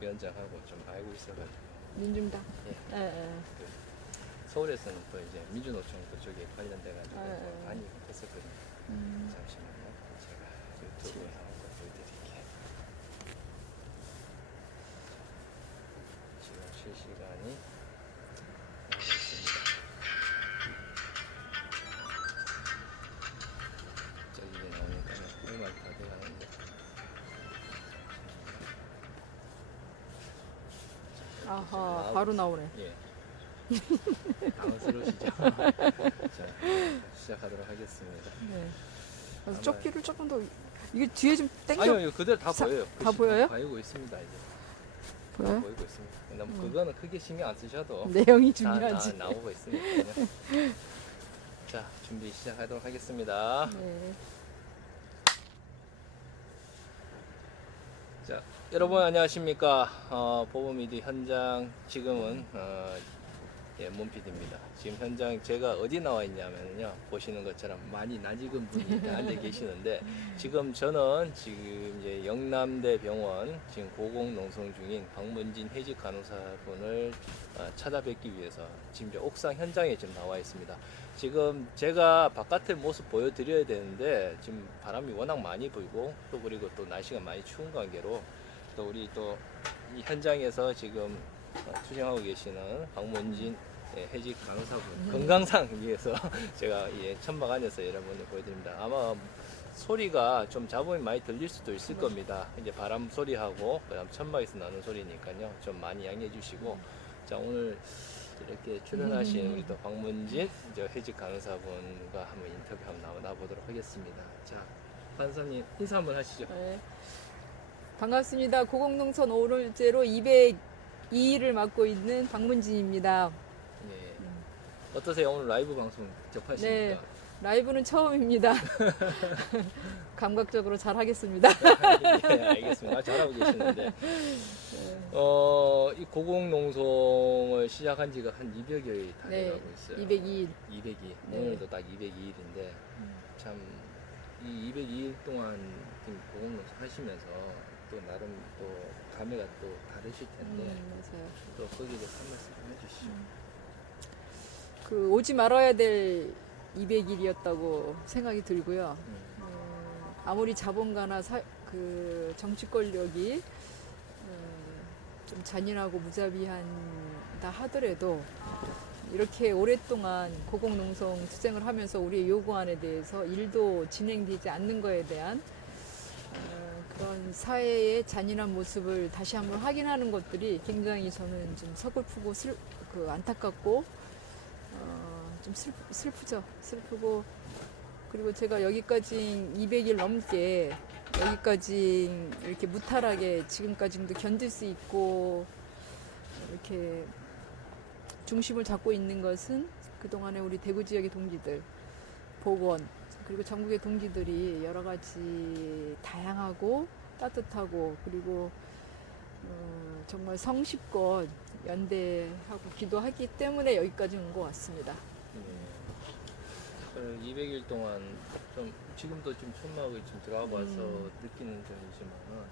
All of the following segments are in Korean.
위원장하고 좀 알고 있어가지고. 민중당. 예. 그 서울에서는 또 이제 민주노총 그쪽에 관련돼가지고 많이 했었거든요. 잠시만요. 제가 유튜브에 한번 보여드릴게요. 지금 실시간이 나오고 있습니다. 저기 나오니까 얼마 다 돼가는데. 아하, 바로 나오네. 예. 당황스러우시죠? 자, 시작하도록 하겠습니다. 네. 그래서 아마- 조끼를 조금 더 이게 뒤에 좀 당겨 아니요, 그대로 다 보여요. 다 보여요? 보이고 있습니다, 이제. 보여요? 보이고 있습니다. 그거는 크게 신경 안 쓰셔도 내용이 다 중요하지. 나오고 있으니까요. 자, 준비 시작하도록 하겠습니다. 네. 자, 여러분 안녕하십니까? 보보미디 현장 지금은 예, 문PD입니다. 지금 현장 제가 어디 나와 있냐면요, 보시는 것처럼 많이 낯익은 분이 앉아 계시는데 지금 저는 지금 이제 영남대 병원 지금 고공농성 중인 박문진 해직 간호사분을 찾아뵙기 위해서 지금 이제 옥상 현장에 지금 나와 있습니다. 지금 제가 바깥의 모습 보여드려야 되는데 지금 바람이 워낙 많이 불고 또 그리고 또 날씨가 많이 추운 관계로 또 우리 또 이 현장에서 지금 투쟁하고 계시는 박문진 해직 간호사분 건강상 위해서 제가 천막 안에서 여러분을 보여드립니다. 아마 소리가 좀 잡음이 많이 들릴 수도 있을 겁니다. 이제 바람 소리하고 그다음 천막에서 나는 소리니까요. 좀 많이 양해해 주시고, 자, 오늘 이렇게 출연하신 우리 또 박문진 해직 간호사분과 한번 인터뷰 한번 나눠보도록 하겠습니다. 자, 간호사님 인사 한번 하시죠. 네. 반갑습니다. 고공농선 5일째로 202일을 맡고 있는 박문진입니다. 예. 어떠세요? 오늘 라이브 방송 접하시니까? 네. 라이브는 처음입니다. 감각적으로 잘 하겠습니다. 네, 알겠습니다. 잘하고 계시는데, 이 고공농성을 시작한 지가 한 200여일 다 네. 돼가고 있어요. 202일. 202. 네. 오늘도 딱 202일인데, 참, 이 202일 동안 지금 고공농성 하시면서 또 나름 또 감회가 또 다르실 텐데, 맞아요. 또 거기에 대해서 한 말씀 좀 해주시죠. 그 오지 말아야 될 200일이었다고 생각이 들고요. 아무리 자본가나 그 정치 권력이 좀 잔인하고 무자비한다 하더라도 이렇게 오랫동안 고공농성 투쟁을 하면서 우리의 요구안에 대해서 일도 진행되지 않는 거에 대한 그런 사회의 잔인한 모습을 다시 한번 확인하는 것들이 굉장히 저는 좀 서글프고 안타깝고 좀 슬프죠. 슬프고, 그리고 제가 여기까지 200일 넘게 여기까지 이렇게 무탈하게 지금까지도 견딜 수 있고 이렇게 중심을 잡고 있는 것은 그동안에 우리 대구 지역의 동지들, 보건, 그리고 전국의 동지들이 여러 가지 다양하고 따뜻하고 그리고 정말 성실껏 연대하고 기도하기 때문에 여기까지 온 것 같습니다. 200일 동안 좀 지금도 좀 천막에 좀 들어가 봐서 느끼는 점이지만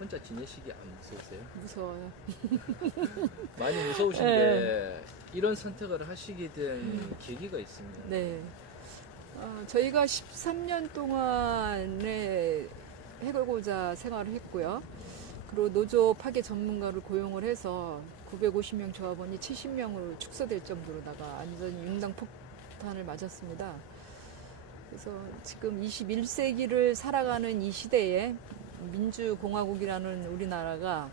혼자 지내시기 안 무서우세요? 무서워요. 많이 무서우신데 이런 선택을 하시게 된 계기가 있습니다. 네. 저희가 13년 동안에 해골고자 생활을 했고요. 그리고 노조 파괴 전문가를 고용을 해서 950명 조합원이 70명으로 축소될 정도로다가 완전히 융당폭탄을 맞았습니다. 그래서 지금 21세기를 살아가는 이 시대에 민주공화국이라는 우리나라가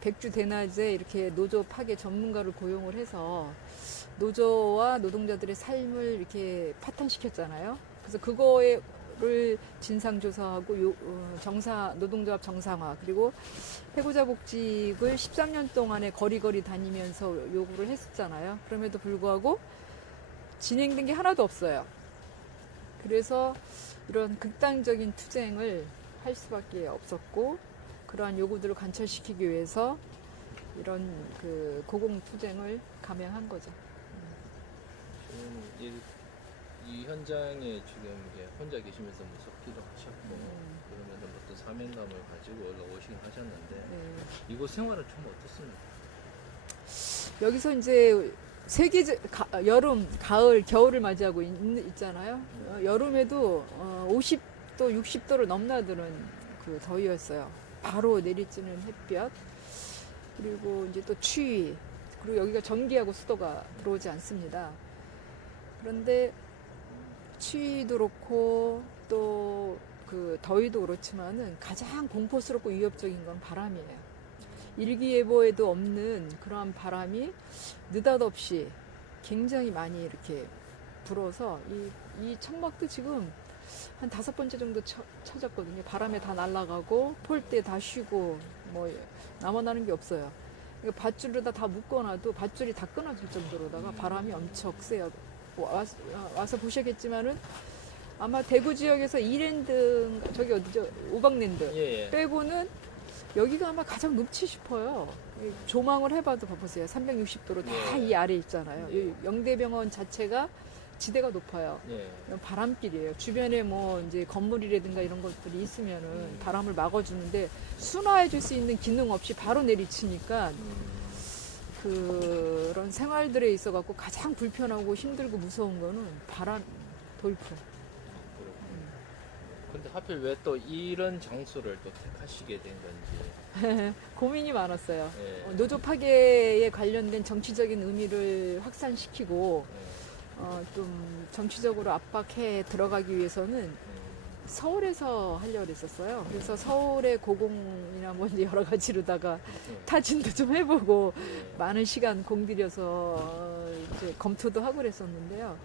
백주 대낮에 이렇게 노조 파괴 전문가를 고용을 해서 노조와 노동자들의 삶을 이렇게 파탄시켰잖아요. 그래서 그거를 진상조사하고 노동조합 정상화, 그리고 해고자 복직을 13년 동안에 거리거리 다니면서 요구를 했었잖아요. 그럼에도 불구하고 진행된 게 하나도 없어요. 그래서 이런 극단적인 투쟁을 할 수밖에 없었고, 그러한 요구들을 관철시키기 위해서 이런 그 고공투쟁을 감행한 거죠. 지금 이 현장에 지금 이제 혼자 계시면서 무섭기도 하셨고 그러면서 뭐 또 어떤 사명감을 가지고 올라오시긴 하셨는데 네. 이곳 생활은 좀 어떻습니까? 여기서 이제 여름, 가을, 겨울을 맞이하고 있잖아요. 여름에도 50도, 60도를 넘나드는 그 더위였어요. 바로 내리쬐는 햇볕, 그리고 이제 또 추위, 그리고 여기가 전기하고 수도가 들어오지 않습니다. 그런데 추위도 그렇고 또 그 더위도 그렇지만은 가장 공포스럽고 위협적인 건 바람이에요. 일기예보에도 없는 그러한 바람이 느닷없이 굉장히 많이 이렇게 불어서 이 천막도 지금 한 5번째 정도 쳐졌거든요. 바람에 다 날아가고 폴대 다 쉬고 뭐 남아나는 게 없어요. 그러니까 밧줄에다 다 묶어놔도 밧줄이 다 끊어질 정도로다가 바람이 엄청 세요. 와서 보시겠지만은 아마 대구 지역에서 이랜드 저기 어디죠? 오박랜드 예, 예. 빼고는 여기가 아마 가장 높지 싶어요. 조망을 해봐도 봐보세요. 360도로 다 이 예. 아래 있잖아요. 예. 이 영대병원 자체가 지대가 높아요. 예. 바람길이에요. 주변에 뭐 이제 건물이라든가 이런 것들이 있으면은 바람을 막아주는데 순화해줄 수 있는 기능 없이 바로 내리치니까 그런 생활들에 있어갖고 가장 불편하고 힘들고 무서운 거는 바람, 돌풍. 근데 하필 왜 또 이런 장소를 또 택하시게 된 건지. 고민이 많았어요. 예. 노조 파괴에 관련된 정치적인 의미를 확산시키고 좀 정치적으로 압박해 들어가기 위해서는 서울에서 하려고 했었어요. 그래서 서울의 고공이나 뭐 이제 여러 가지로다가 타진도 좀 해보고 많은 시간 공들여서 이제 검토도 하고 그랬었는데요.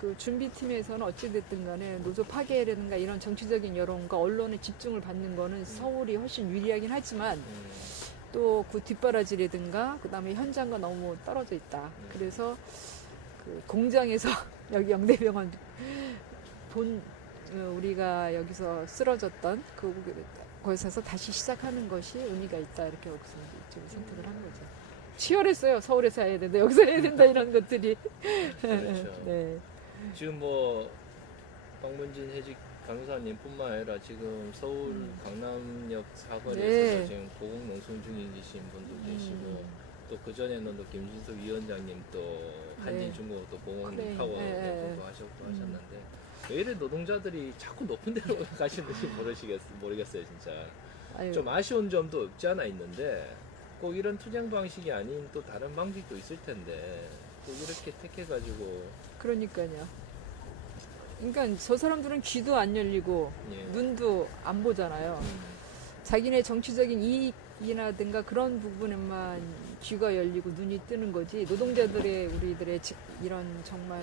그 준비팀에서는 어찌됐든 간에 노조 파괴라든가 이런 정치적인 여론과 언론의 집중을 받는 거는 서울이 훨씬 유리하긴 하지만 또 그 뒷바라지라든가 그 다음에 현장과 너무 떨어져 있다. 그래서 그 공장에서 여기 영대병원 우리가 여기서 쓰러졌던 거기서 다시 시작하는 것이 의미가 있다. 이렇게 여기서 이쪽을 선택을 한 거죠. 치열했어요. 서울에서 해야 된다. 여기서 해야 된다. 이런 것들이. 그렇죠. 네. 지금 뭐 박문진 해직 강사님뿐만 아니라 지금 서울 강남역 사거리에서 네. 지금 고공농성 중이신 분도 계시고 또 그 전에는 또 김진석 위원장님 또 한진중공업 또 그래. 봉원타워 네. 하셨고 하셨는데 왜 이래 노동자들이 자꾸 높은 데로 가시는지 모르겠어요 진짜. 아유, 좀 아쉬운 점도 없지 않아 있는데 꼭 이런 투쟁 방식이 아닌 또 다른 방식도 있을 텐데 또 이렇게 택해가지고 그러니까요. 그러니까 저 사람들은 귀도 안 열리고 예. 눈도 안 보잖아요. 자기네 정치적인 이익이라든가 그런 부분에만 귀가 열리고 눈이 뜨는 거지. 노동자들의 우리들의 이런 정말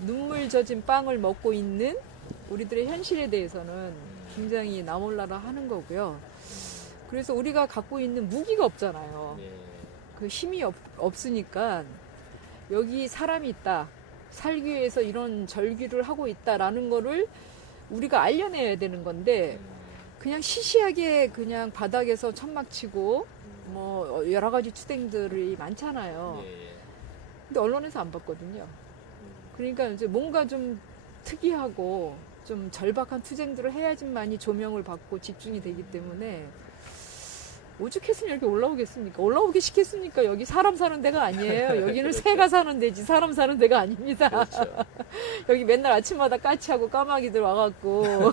눈물 젖은 빵을 먹고 있는 우리들의 현실에 대해서는 굉장히 나몰라라 하는 거고요. 그래서 우리가 갖고 있는 무기가 없잖아요. 예. 그 힘이 없으니까 여기 사람이 있다. 살기 위해서 이런 절규를 하고 있다라는 거를 우리가 알려내야 되는 건데 그냥 시시하게 그냥 바닥에서 천막 치고 뭐 여러 가지 투쟁들이 많잖아요. 예. 근데 언론에서 안 봤거든요. 그러니까 이제 뭔가 좀 특이하고 좀 절박한 투쟁들을 해야지만이 조명을 받고 집중이 되기 때문에 오죽했으면 이렇게 올라오겠습니까? 올라오게 시켰습니까? 여기 사람 사는 데가 아니에요. 여기는 그렇죠. 새가 사는 데지 사람 사는 데가 아닙니다. 그렇죠. 여기 맨날 아침마다 까치하고 까마귀들 와갖고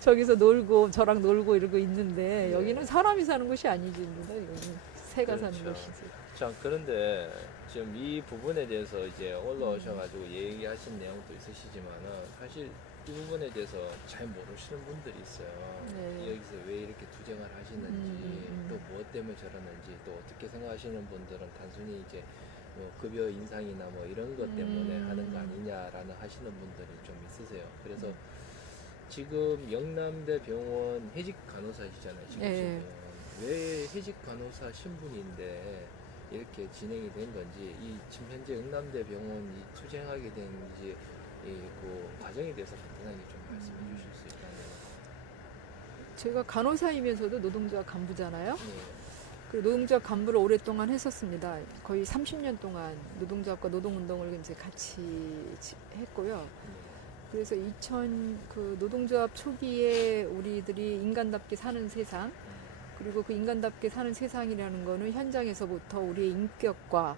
저기서 놀고 저랑 놀고 이러고 있는데 여기는 사람이 사는 곳이 아니지. 여기는 새가 사는 그렇죠. 곳이지. 자, 그런데 지금 이 부분에 대해서 이제 올라오셔가지고 얘기하신 내용도 있으시지만은 사실 이 부분에 대해서 잘 모르시는 분들이 있어요. 네. 여기서 왜 이렇게 투쟁을 하시는지, 또 무엇 때문에 저러는지, 또 어떻게 생각하시는 분들은 단순히 이제 뭐 급여 인상이나 뭐 이런 것 때문에 하는 거 아니냐라는 하시는 분들이 좀 있으세요. 그래서 지금 영남대 병원 해직 간호사시잖아요. 지금 네. 왜 해직 간호사 신분인데 이렇게 진행이 된 건지, 이 지금 현재 영남대 병원이 투쟁하게 된 이제 그 과정에 대해서 간단하게 좀 말씀해 주실 수 있다면. 제가 간호사이면서도 노동조합 간부잖아요. 예. 그 노동조합 간부를 오랫동안 했었습니다. 거의 30년 동안 노동조합과 노동운동을 이제 같이 했고요. 그래서 그 노동조합 초기에 우리들이 인간답게 사는 세상, 그리고 그 인간답게 사는 세상이라는 거는 현장에서부터 우리의 인격과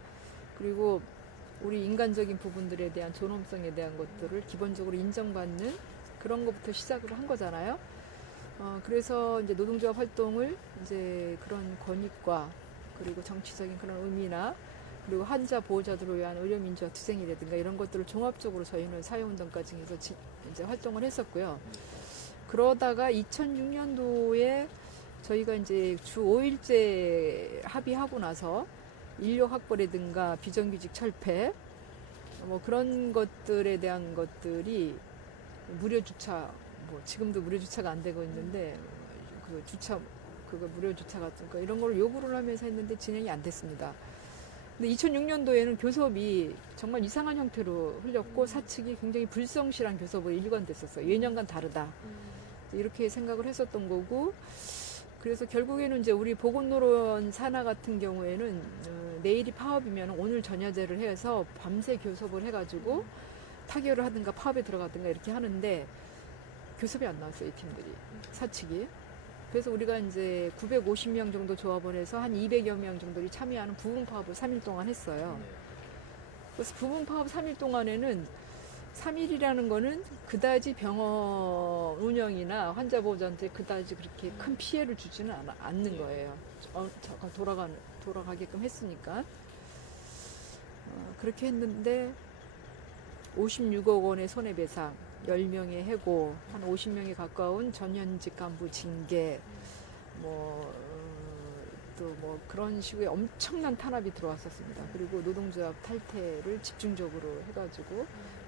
그리고 우리 인간적인 부분들에 대한 존엄성에 대한 것들을 기본적으로 인정받는 그런 것부터 시작을 한 거잖아요. 그래서 이제 노동조합 활동을 이제 그런 권익과 그리고 정치적인 그런 의미나 그리고 환자 보호자들을 위한 의료민주화 투쟁이라든가 이런 것들을 종합적으로 저희는 사회운동까지 해서 이제 활동을 했었고요. 그러다가 2006년도에 저희가 이제 주 5일제 합의하고 나서 인력 확보라든가 비정규직 철폐 뭐 그런 것들에 대한 것들이 무료 주차 뭐 지금도 무료 주차가 안 되고 있는데 그 주차 그거 무료 주차 같은 거 이런 걸 요구를 하면서 했는데 진행이 안 됐습니다. 근데 2006년도에는 교섭이 정말 이상한 형태로 흘렸고 사측이 굉장히 불성실한 교섭으로 일관됐었어요. 예년간 다르다. 이렇게 생각을 했었던 거고 그래서 결국에는 이제 우리 보건노론 산하 같은 경우에는 내일이 파업이면 오늘 전야제를 해서 밤새 교섭을 해가지고 타결을 하든가 파업에 들어가든가 이렇게 하는데 교섭이 안 나왔어요, 이 팀들이. 사측이. 그래서 우리가 이제 950명 정도 조합을 해서 한 200여 명 정도를 참여하는 부분 파업을 3일 동안 했어요. 그래서 부분 파업 3일 동안에는 3일이라는 거는 그다지 병원 운영이나 환자 보호자한테 그다지 그렇게 큰 피해를 주지는 않는 거예요. 잠깐 돌아가게끔 했으니까. 그렇게 했는데 56억 원의 손해배상, 10명의 해고, 한 50명에 가까운 전현직 간부 징계, 또 뭐 그런 식의 엄청난 탄압이 들어왔었습니다. 그리고 노동조합 탈퇴를 집중적으로 해가지고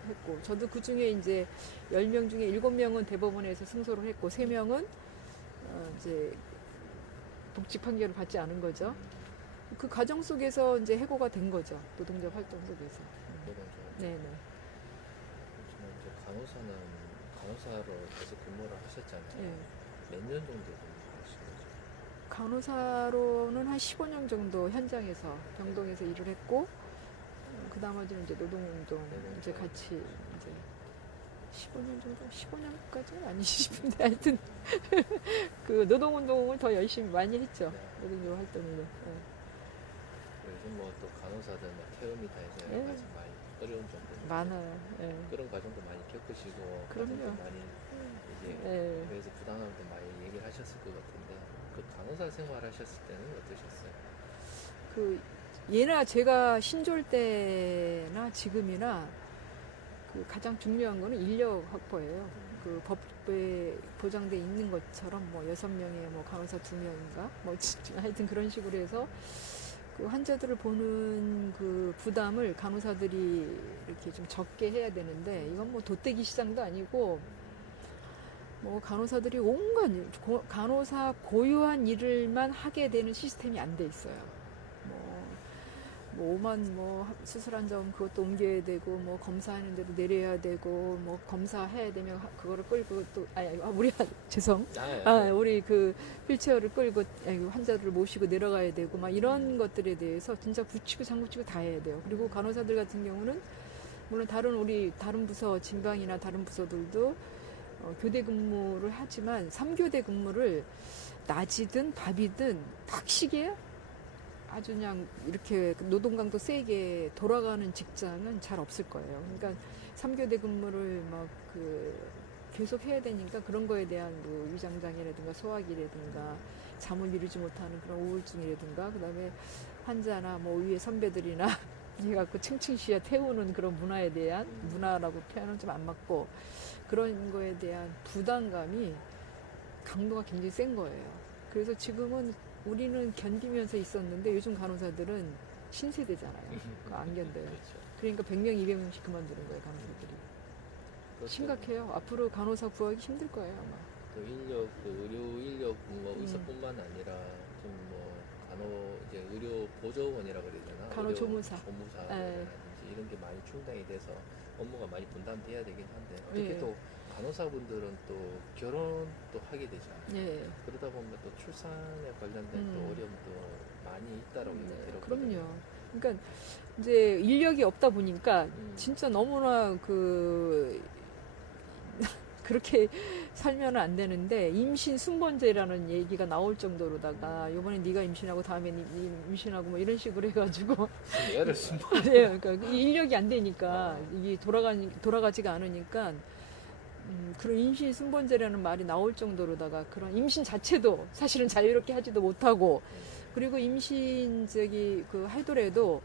했고, 저도 그 중에 이제 10명 중에 7명은 대법원에서 승소를 했고, 3명은 이제 복직 판결을 받지 않은 거죠. 그 과정 속에서 이제 해고가 된 거죠. 노동조합 활동 속에서. 네네. 간호사는 간호사로 계속 근무를 하셨잖아요. 네. 몇 년 정도 근무하신 거죠? 간호사로는 한 15년 정도 현장에서 병동에서 일을 했고 그 나머지는 이제 노동운동 이제 같이 이제 15년 정도 15년까지는 아니시 싶은데 하여튼 그 노동운동을 더 열심히 많이 했죠. 노동조 활동을. 요즘 뭐 또 간호사들 뭐 태음이 다 해서 여러 가지 많이 어려운 점도 많아요. 그런 과정도 많이 겪으시고 그럼요. 과정도 많이 이제 그래서 부담감도 많이 얘기를 하셨을 것 같은데 그 간호사 생활하셨을 때는 어떠셨어요? 그 예나 제가 신졸 때나 지금이나 그 가장 중요한 거는 인력 확보예요. 그 법에 보장돼 있는 것처럼 뭐 6명에 뭐 간호사 2명인가 뭐 하여튼 그런 식으로 해서 그 환자들을 보는 그 부담을 간호사들이 이렇게 좀 적게 해야 되는데 이건 뭐 돗대기 시장도 아니고 뭐 간호사들이 온갖 간호사 고유한 일을만 하게 되는 시스템이 안 돼 있어요. 뭐 오만 뭐 수술한 점 그것도 옮겨야 되고 뭐 검사하는 데도 내려야 되고 뭐 검사해야 되면 그거를 끌고 또 우리 죄송 우리 그 휠체어를 끌고 환자들을 모시고 내려가야 되고 막 이런 것들에 대해서 진짜 붙이고 장구치고 다 해야 돼요. 그리고 간호사들 같은 경우는 물론 다른 부서 진방이나 다른 부서들도 교대 근무를 하지만 3교대 근무를 낮이든 밤이든 딱 시계에 아주 그냥 이렇게 노동 강도 세게 돌아가는 직장은 잘 없을 거예요. 그러니까 3교대 근무를 막 계속 해야 되니까 그런 거에 대한 뭐 위장장애라든가 소화기라든가 잠을 이루지 못하는 그런 우울증이라든가 그다음에 환자나 뭐 위에 선배들이나 해갖고 층층 태우는 그런 문화에 대한 문화라고 표현은 좀 안 맞고 그런 거에 대한 부담감이 강도가 굉장히 센 거예요. 그래서 지금은 우리는 견디면서 있었는데 요즘 간호사들은 신세대잖아요. 안 견뎌요. 그러니까 100명, 200명씩 그만두는 거예요, 간호사들이. 심각해요. 앞으로 간호사 구하기 힘들 거예요, 아마. 또 의료 인력 뭐 의사뿐만 아니라 좀 뭐 이제 의료 보조원이라고 그래야 되나? 간호조무사. 조무사라든지 이런 게 많이 충당이 돼서 업무가 많이 분담돼야 되긴 한데 특히 또 간호사분들은 또 결혼도 하게 되잖아요. 예. 그러다 보면 또 출산에 관련된 또 어려움도 많이 있다라고 들었거든요. 그럼요. 그러니까 이제 인력이 없다 보니까 진짜 너무나 그렇게 살면 안 되는데 임신 순번제라는 얘기가 나올 정도로다가 이번에 네가 임신하고 다음에 네 임신하고 뭐 이런 식으로 해가지고 얘를 숨어. 네, 그러니까 인력이 안 되니까 이게 돌아가지가 않으니까 그런 임신 순번제라는 말이 나올 정도로다가 그런 임신 자체도 사실은 자유롭게 하지도 못하고 그리고 임신 그 하더라도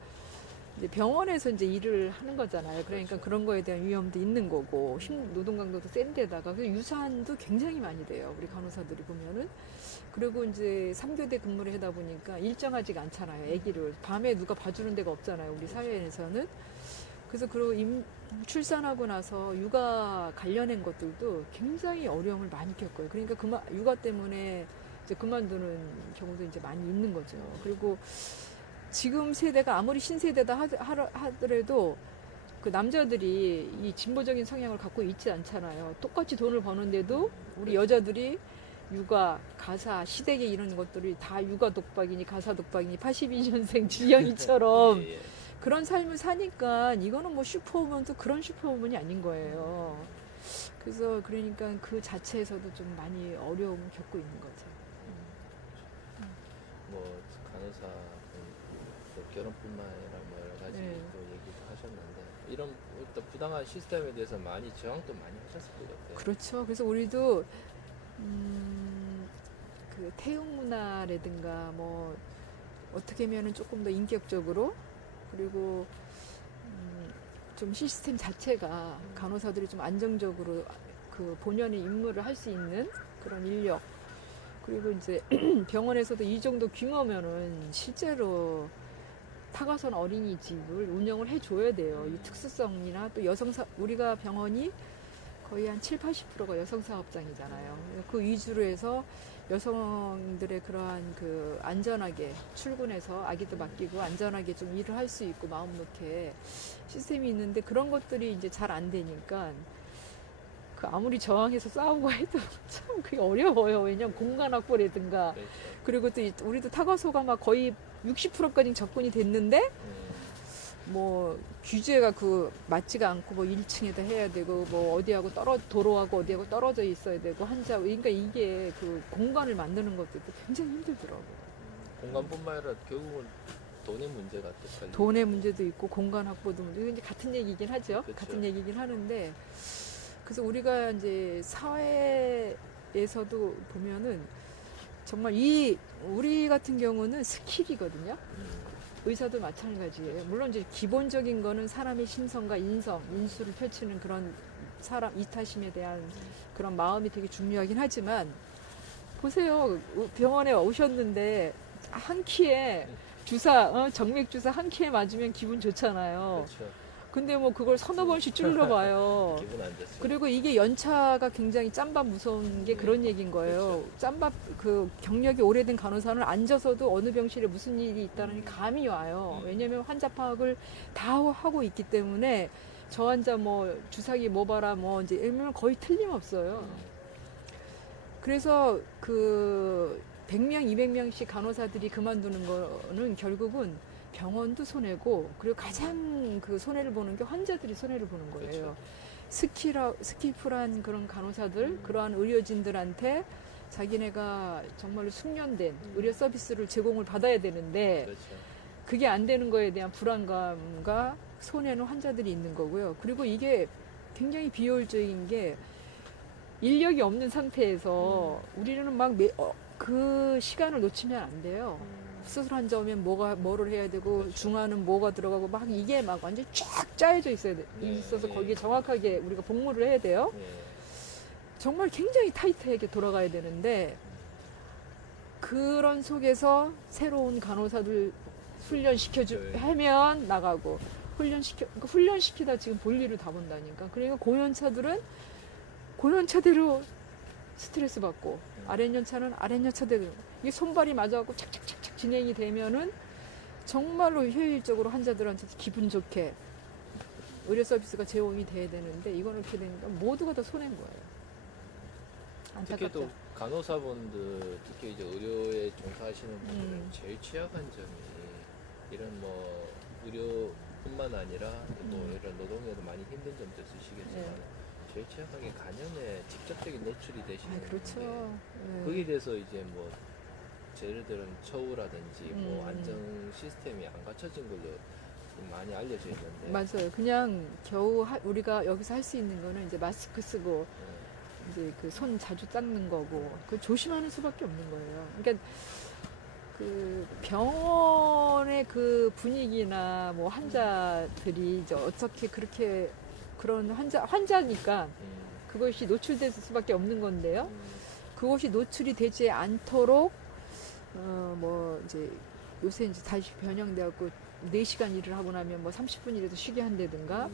이제 병원에서 이제 일을 하는 거잖아요. 그러니까 그렇죠. 그런 거에 대한 위험도 있는 거고 노동 강도도 센 데다가 그래서 유산도 굉장히 많이 돼요. 우리 간호사들이 보면은 그리고 이제 3교대 근무를 하다 보니까 일정하지가 않잖아요. 아기를 밤에 누가 봐주는 데가 없잖아요. 우리 사회에서는 그래서 그리고 출산하고 나서 육아 관련된 것들도 굉장히 어려움을 많이 겪어요. 그러니까 육아 때문에 이제 그만두는 경우도 이제 많이 있는 거죠. 그리고 지금 세대가 아무리 신세대다 하더라도 그 남자들이 이 진보적인 성향을 갖고 있지 않잖아요. 똑같이 돈을 버는데도 우리 여자들이 육아, 가사, 시댁에 이런 것들이 다 육아 독박이니 가사 독박이니 82년생 지영이처럼 예, 예. 그런 삶을 사니까 이거는 뭐 슈퍼우먼도 그런 슈퍼우먼이 아닌 거예요. 그래서 그러니까 그 자체에서도 좀 많이 어려움을 겪고 있는 거죠. 뭐 간호사 또 결혼뿐만 아니라 뭐 여러 가지 네. 또 얘기도 하셨는데 이런 어떤 부당한 시스템에 대해서 많이 저항도 많이 하셨을 것 같아요. 그렇죠. 그래서 우리도 그 태육 문화라든가 뭐 어떻게 하면은 조금 더 인격적으로 그리고 좀 시스템 자체가 간호사들이 좀 안정적으로 그 본연의 임무를 할 수 있는 그런 인력 그리고 이제 병원에서도 이 정도 규모면은 실제로 타가선 어린이집을 운영을 해줘야 돼요. 이 특수성이나 또 우리가 병원이 거의 한 7, 80%가 여성 사업장이잖아요. 그 위주로 해서 여성들의 그러한 그 안전하게 출근해서 아기도 맡기고 안전하게 좀 일을 할 수 있고 마음 놓게 시스템이 있는데 그런 것들이 이제 잘 안 되니까 그 아무리 저항해서 싸우고 해도 참 그게 어려워요. 왜냐면 공간 확보라든가 그렇죠. 그리고 또 우리도 타가소가 막 거의 60%까지 접근이 됐는데 뭐 규제가 그 맞지가 않고 뭐 1층에다 해야 되고 뭐 어디하고 도로하고 어디하고 떨어져 있어야 되고 그러니까 이게 그 공간을 만드는 것도 굉장히 힘들더라고요. 공간뿐만 아니라 결국은 돈의 문제가 또 걸리고. 돈의 문제도 있고 공간 확보도 문제 이제 같은 얘기긴 하죠. 그쵸. 같은 얘기긴 하는데 그래서 우리가 이제 사회에서도 보면은 정말 우리 같은 경우는 스킬이거든요. 의사도 마찬가지예요. 물론 이제 기본적인 거는 사람의 심성과 인수를 펼치는 그런 사람 이타심에 대한 그런 마음이 되게 중요하긴 하지만 보세요. 병원에 오셨는데 한 키에 정맥 주사 한 키에 맞으면 기분 좋잖아요. 그렇죠. 근데 뭐 그걸 서너 번씩 찔러봐요. 기분 안 좋죠. 그리고 이게 연차가 굉장히 짬밥 무서운 게 그런 얘기인 거예요. 짬밥 그 경력이 오래된 간호사는 앉아서도 어느 병실에 무슨 일이 있다는 감이 와요. 왜냐면 환자 파악을 다 하고 있기 때문에 저 환자 뭐 주사기 뭐 봐라 뭐 이제 이러면 거의 틀림없어요. 그래서 그 100명, 200명씩 간호사들이 그만두는 거는 결국은 병원도 손해고 그리고 가장 그 손해를 보는 게 환자들이 손해를 보는 거예요. 그렇죠. 스킬풀한 그런 간호사들, 그러한 의료진들한테 자기네가 정말로 숙련된 의료 서비스를 제공을 받아야 되는데 그렇죠. 그게 안 되는 거에 대한 불안감과 손해는 환자들이 있는 거고요. 그리고 이게 굉장히 비효율적인 게 인력이 없는 상태에서 우리는 막 그 시간을 놓치면 안 돼요. 수술 환자 오면 뭐를 해야 되고 그렇죠. 중화는 뭐가 들어가고 막 이게 막 완전 쫙 짜여져 있어서 거기에 정확하게 우리가 복무를 해야 돼요. 정말 굉장히 타이트하게 돌아가야 되는데 그런 속에서 새로운 간호사들 하면 나가고 훈련시키다 지금 볼일을 다 본다니까. 그러니까 고연차들은 고연차대로 스트레스 받고 아랫연차는 아랫연차대로 이게 손발이 맞아갖고 착착착착 진행이 되면은 정말로 효율적으로 환자들한테 기분 좋게 의료 서비스가 제공이 돼야 되는데 이건 이렇게 되니까 모두가 다 손해인 거예요. 특히 또 안타깝죠. 간호사분들 특히 이제 의료에 종사하시는 분들은 제일 취약한 점이 이런 뭐 의료뿐만 아니라 뭐 이런 노동에도 많이 힘든 점도 있으시겠지만 제일 취약하게 간염에 직접적인 노출이 되시는 그렇죠. 건데 예. 거기에 대해서 이제 뭐 예를 들어 처우라든지 뭐 안정 시스템이 안 갖춰진 걸로 좀 많이 알려져 있는데 맞아요. 그냥 겨우 우리가 여기서 할 수 있는 거는 이제 마스크 쓰고 이제 그 손 자주 닦는 거고 그 조심하는 수밖에 없는 거예요. 그러니까 그 병원의 그 분위기나 뭐 환자들이 이제 어떻게 그렇게 그런 환자니까 그것이 노출될 수밖에 없는 건데요. 그것이 노출이 되지 않도록 뭐 이제 요새 이제 다시 변형되었고 4시간 일을 하고 나면 뭐 30분이라도 쉬게 한다든가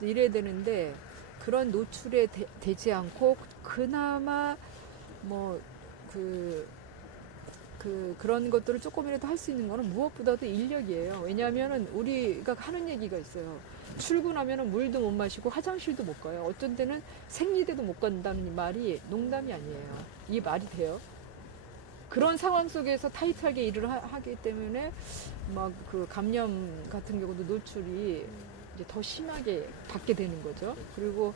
이래야 되는데 그런 노출에 되지 않고 그나마 뭐 그런 것들을 조금이라도 할 수 있는 거는 무엇보다도 인력이에요. 왜냐하면은 우리가 하는 얘기가 있어요. 출근하면은 물도 못 마시고 화장실도 못 가요. 어떤 때는 생리대도 못 간다는 말이 농담이 아니에요. 이게 말이 돼요? 그런 상황 속에서 타이트하게 일을 하기 때문에 막 그 감염 같은 경우도 노출이 이제 더 심하게 받게 되는 거죠. 그리고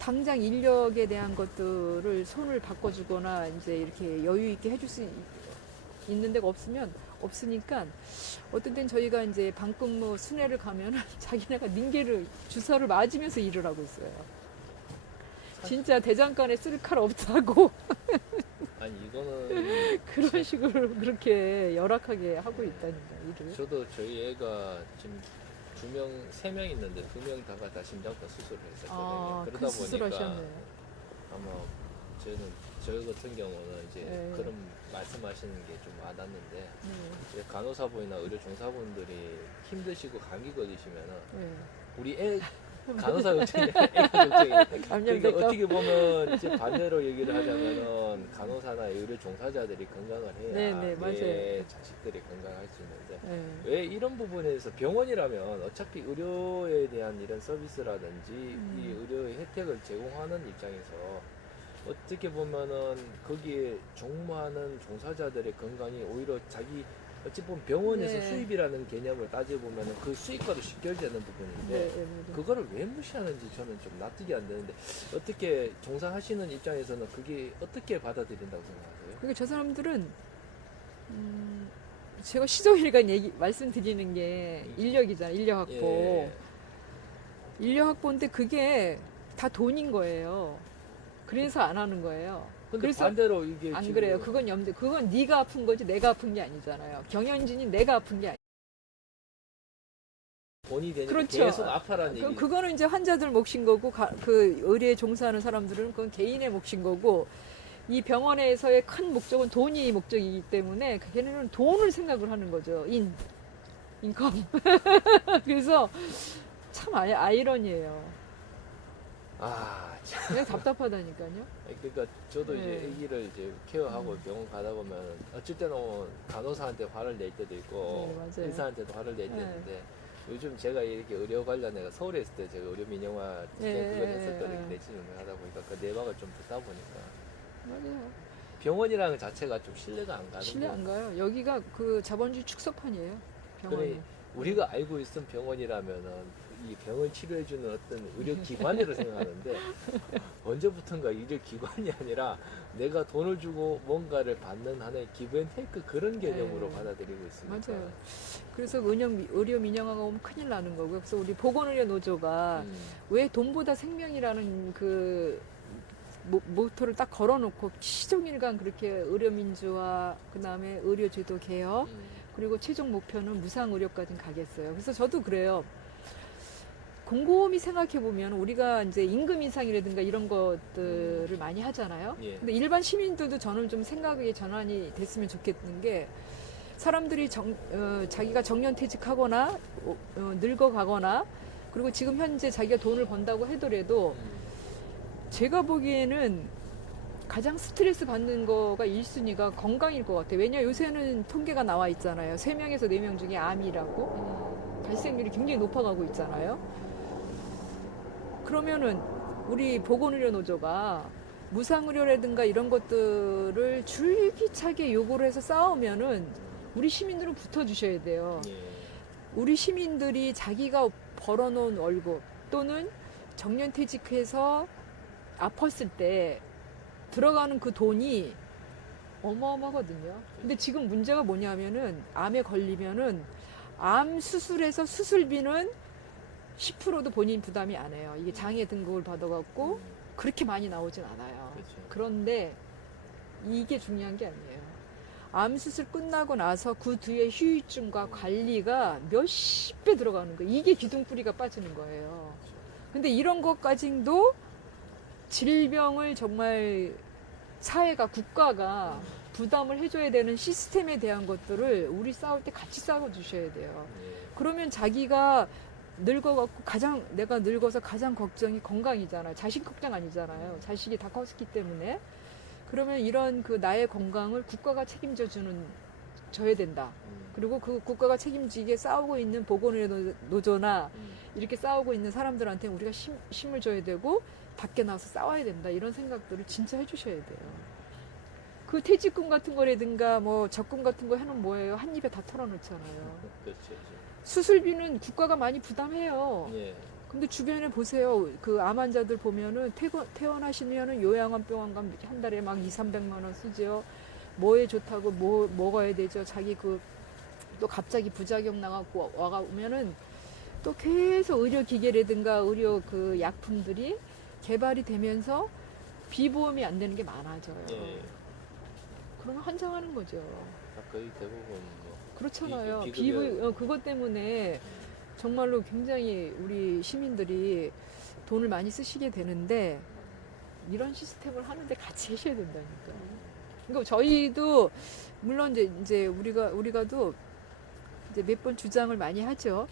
당장 인력에 대한 것들을 손을 바꿔주거나 이제 이렇게 여유 있게 해줄 수 있는 데가 없으니까 어떤 땐 저희가 이제 방근무 순회를 가면 자기네가 닌게를 주사를 맞으면서 일을 하고 있어요. 진짜 대장간에 쓸 칼 없다고 아니 이거는 그런 식으로 그렇게 열악하게 하고 있다니까 일을. 저도 저희 애가 지금 3명 있는데 2명 다가 다 심장과 수술을 했었거든요. 그러다 큰 수술하셨네요. 아마 저 같은 경우는 이제 네. 그런 말씀하시는 게 좀 와닿는데 네. 이제 간호사분이나 의료 종사분들이 힘드시고 감기 걸리시면은 네. 우리 애 간호사 걱정이 애가 걱정이니까 감염될까? 그러니까 어떻게 보면 이제 반대로 얘기를 하자면은 간호사나 의료 종사자들이 건강을 해야 네, 맞아요. 내 자식들이 건강할 수 있는데 네. 왜 이런 부분에서 병원이라면 어차피 의료에 대한 이런 서비스라든지 이 의료의 혜택을 제공하는 입장에서 어떻게 보면은 거기에 종무하는 종사자들의 건강이 오히려 자기 어찌 보면 병원에서 네. 수입이라는 개념을 따져보면은 그 수익과도 직결되는 부분인데 네. 그거를 왜 무시하는지 저는 좀 납득이 안 되는데 어떻게 종사하시는 입장에서는 그게 어떻게 받아들인다고 생각하세요? 그러니까 저 사람들은 제가 시종일관 말씀드리는 게 인력이잖아요. 인력 확보. 예. 인력 확보인데 그게 다 돈인 거예요. 그래서 안 하는 거예요. 근데 그래서 반대로 이게 안 지금 그래요. 그건 네가 아픈 거지 내가 아픈 게 아니잖아요. 경영진이 내가 아픈 게 아니에요. 돈이 되니까 그렇죠. 계속 아파라는 얘기. 그거는 이제 환자들 몫인 거고 그 의료에 종사하는 사람들은 그건 개인의 몫인 거고 이 병원에서의 큰 목적은 돈이 목적이기 때문에 걔네는 돈을 생각을 하는 거죠. 인컴. 그래서 참 아이러니예요. 참. 그냥 답답하다니까요. 그러니까 저도 네. 이제 아기를 이제 케어하고 병원 가다 보면 어쩔 때는 간호사한테 화를 낼 때도 있고 네, 맞아요. 의사한테도 화를 낼 때도 네. 있는데 요즘 제가 이렇게 의료 관련해가 서울에 있을 때 제가 의료 민영화 네, 그걸 했었거든요. 네. 내치는 걸 하다 보니까 그 내막을 좀 듣다 보니까 맞아요. 병원이라는 자체가 좀 신뢰가 안 가는 신뢰 거. 안 가요. 여기가 그 자본주의 축소판이에요. 병원이. 그래 우리가 알고 있던 병원이라면은 이 병을 치료해주는 어떤 의료기관이라고 생각하는데 언제부턴가 의료기관이 아니라 내가 돈을 주고 뭔가를 받는 하나의 기브앤테이크 그런 개념으로 네. 받아들이고 있습니다. 맞아요. 그래서 의료 민영화가 오면 큰일 나는 거고요. 그래서 우리 보건의료 노조가 왜 돈보다 생명이라는 그 모토를 딱 걸어놓고 시종일관 그렇게 의료 민주화, 그 다음에 의료 제도 개혁, 그리고 최종 목표는 무상 의료까지 가겠어요. 그래서 저도 그래요. 곰곰이 생각해보면 우리가 이제 임금 인상이라든가 이런 것들을 많이 하잖아요. 예. 근데 일반 시민들도 저는 좀 생각의 전환이 됐으면 좋겠는 게 사람들이 자기가 정년퇴직하거나 늙어가거나 그리고 지금 현재 자기가 돈을 번다고 하더라도 제가 보기에는 가장 스트레스 받는 거가 1순위가 건강일 것 같아요. 왜냐 요새는 통계가 나와 있잖아요. 3명에서 4명 중에 암이라고 발생률이 굉장히 높아가고 있잖아요. 그러면은 우리 보건의료 노조가 무상의료라든가 이런 것들을 줄기차게 요구를 해서 싸우면은 우리 시민들은 붙어주셔야 돼요. 예. 우리 시민들이 자기가 벌어놓은 월급 또는 정년퇴직해서 아팠을 때 들어가는 그 돈이 어마어마하거든요. 근데 지금 문제가 뭐냐면은 암에 걸리면은 암 수술에서 수술비는 10%도 본인 부담이 안 해요. 이게 장애 등급을 받아갖고 그렇게 많이 나오진 않아요. 그렇죠. 그런데 이게 중요한 게 아니에요. 암 수술 끝나고 나서 그 뒤에 후유증과 관리가 몇십 배 들어가는 거예요. 이게 기둥뿌리가 빠지는 거예요. 근데 이런 것까지도 질병을 정말 사회가, 국가가 부담을 해줘야 되는 시스템에 대한 것들을 우리 싸울 때 같이 싸워주셔야 돼요. 그러면 자기가 늙어갖고 내가 늙어서 가장 걱정이 건강이잖아요. 자식 걱정 아니잖아요. 자식이 다 컸기 때문에. 그러면 이런 그 나의 건강을 국가가 줘야 된다. 그리고 그 국가가 책임지게 싸우고 있는 보건의료 노조나 이렇게 싸우고 있는 사람들한테 우리가 힘을 줘야 되고 밖에 나와서 싸워야 된다. 이런 생각들을 진짜 해주셔야 돼요. 그 퇴직금 같은 거라든가 뭐 적금 같은 거 해놓으면 뭐예요? 한 입에 다 털어놓잖아요. 그렇죠. 수술비는 국가가 많이 부담해요. 예. 근데 주변에 보세요. 그 암 환자들 보면은 퇴원하시면은 요양원 병원 가면 한 달에 막 200~300만 원 쓰죠. 뭐에 좋다고 뭐 먹어야 되죠. 자기 또 갑자기 부작용 나갖고 와가면은 또 계속 의료기계라든가 의료 그 약품들이 개발이 되면서 비보험이 안 되는 게 많아져요. 예. 그러면 환장하는 거죠. 거의 대부분 뭐 그렇잖아요. 비급여. 그것 때문에 정말로 굉장히 우리 시민들이 돈을 많이 쓰시게 되는데 이런 시스템을 하는데 같이 하셔야 된다니까. 그러니까 저희도 물론 이제 우리가도 이제 몇 번 주장을 많이 하죠.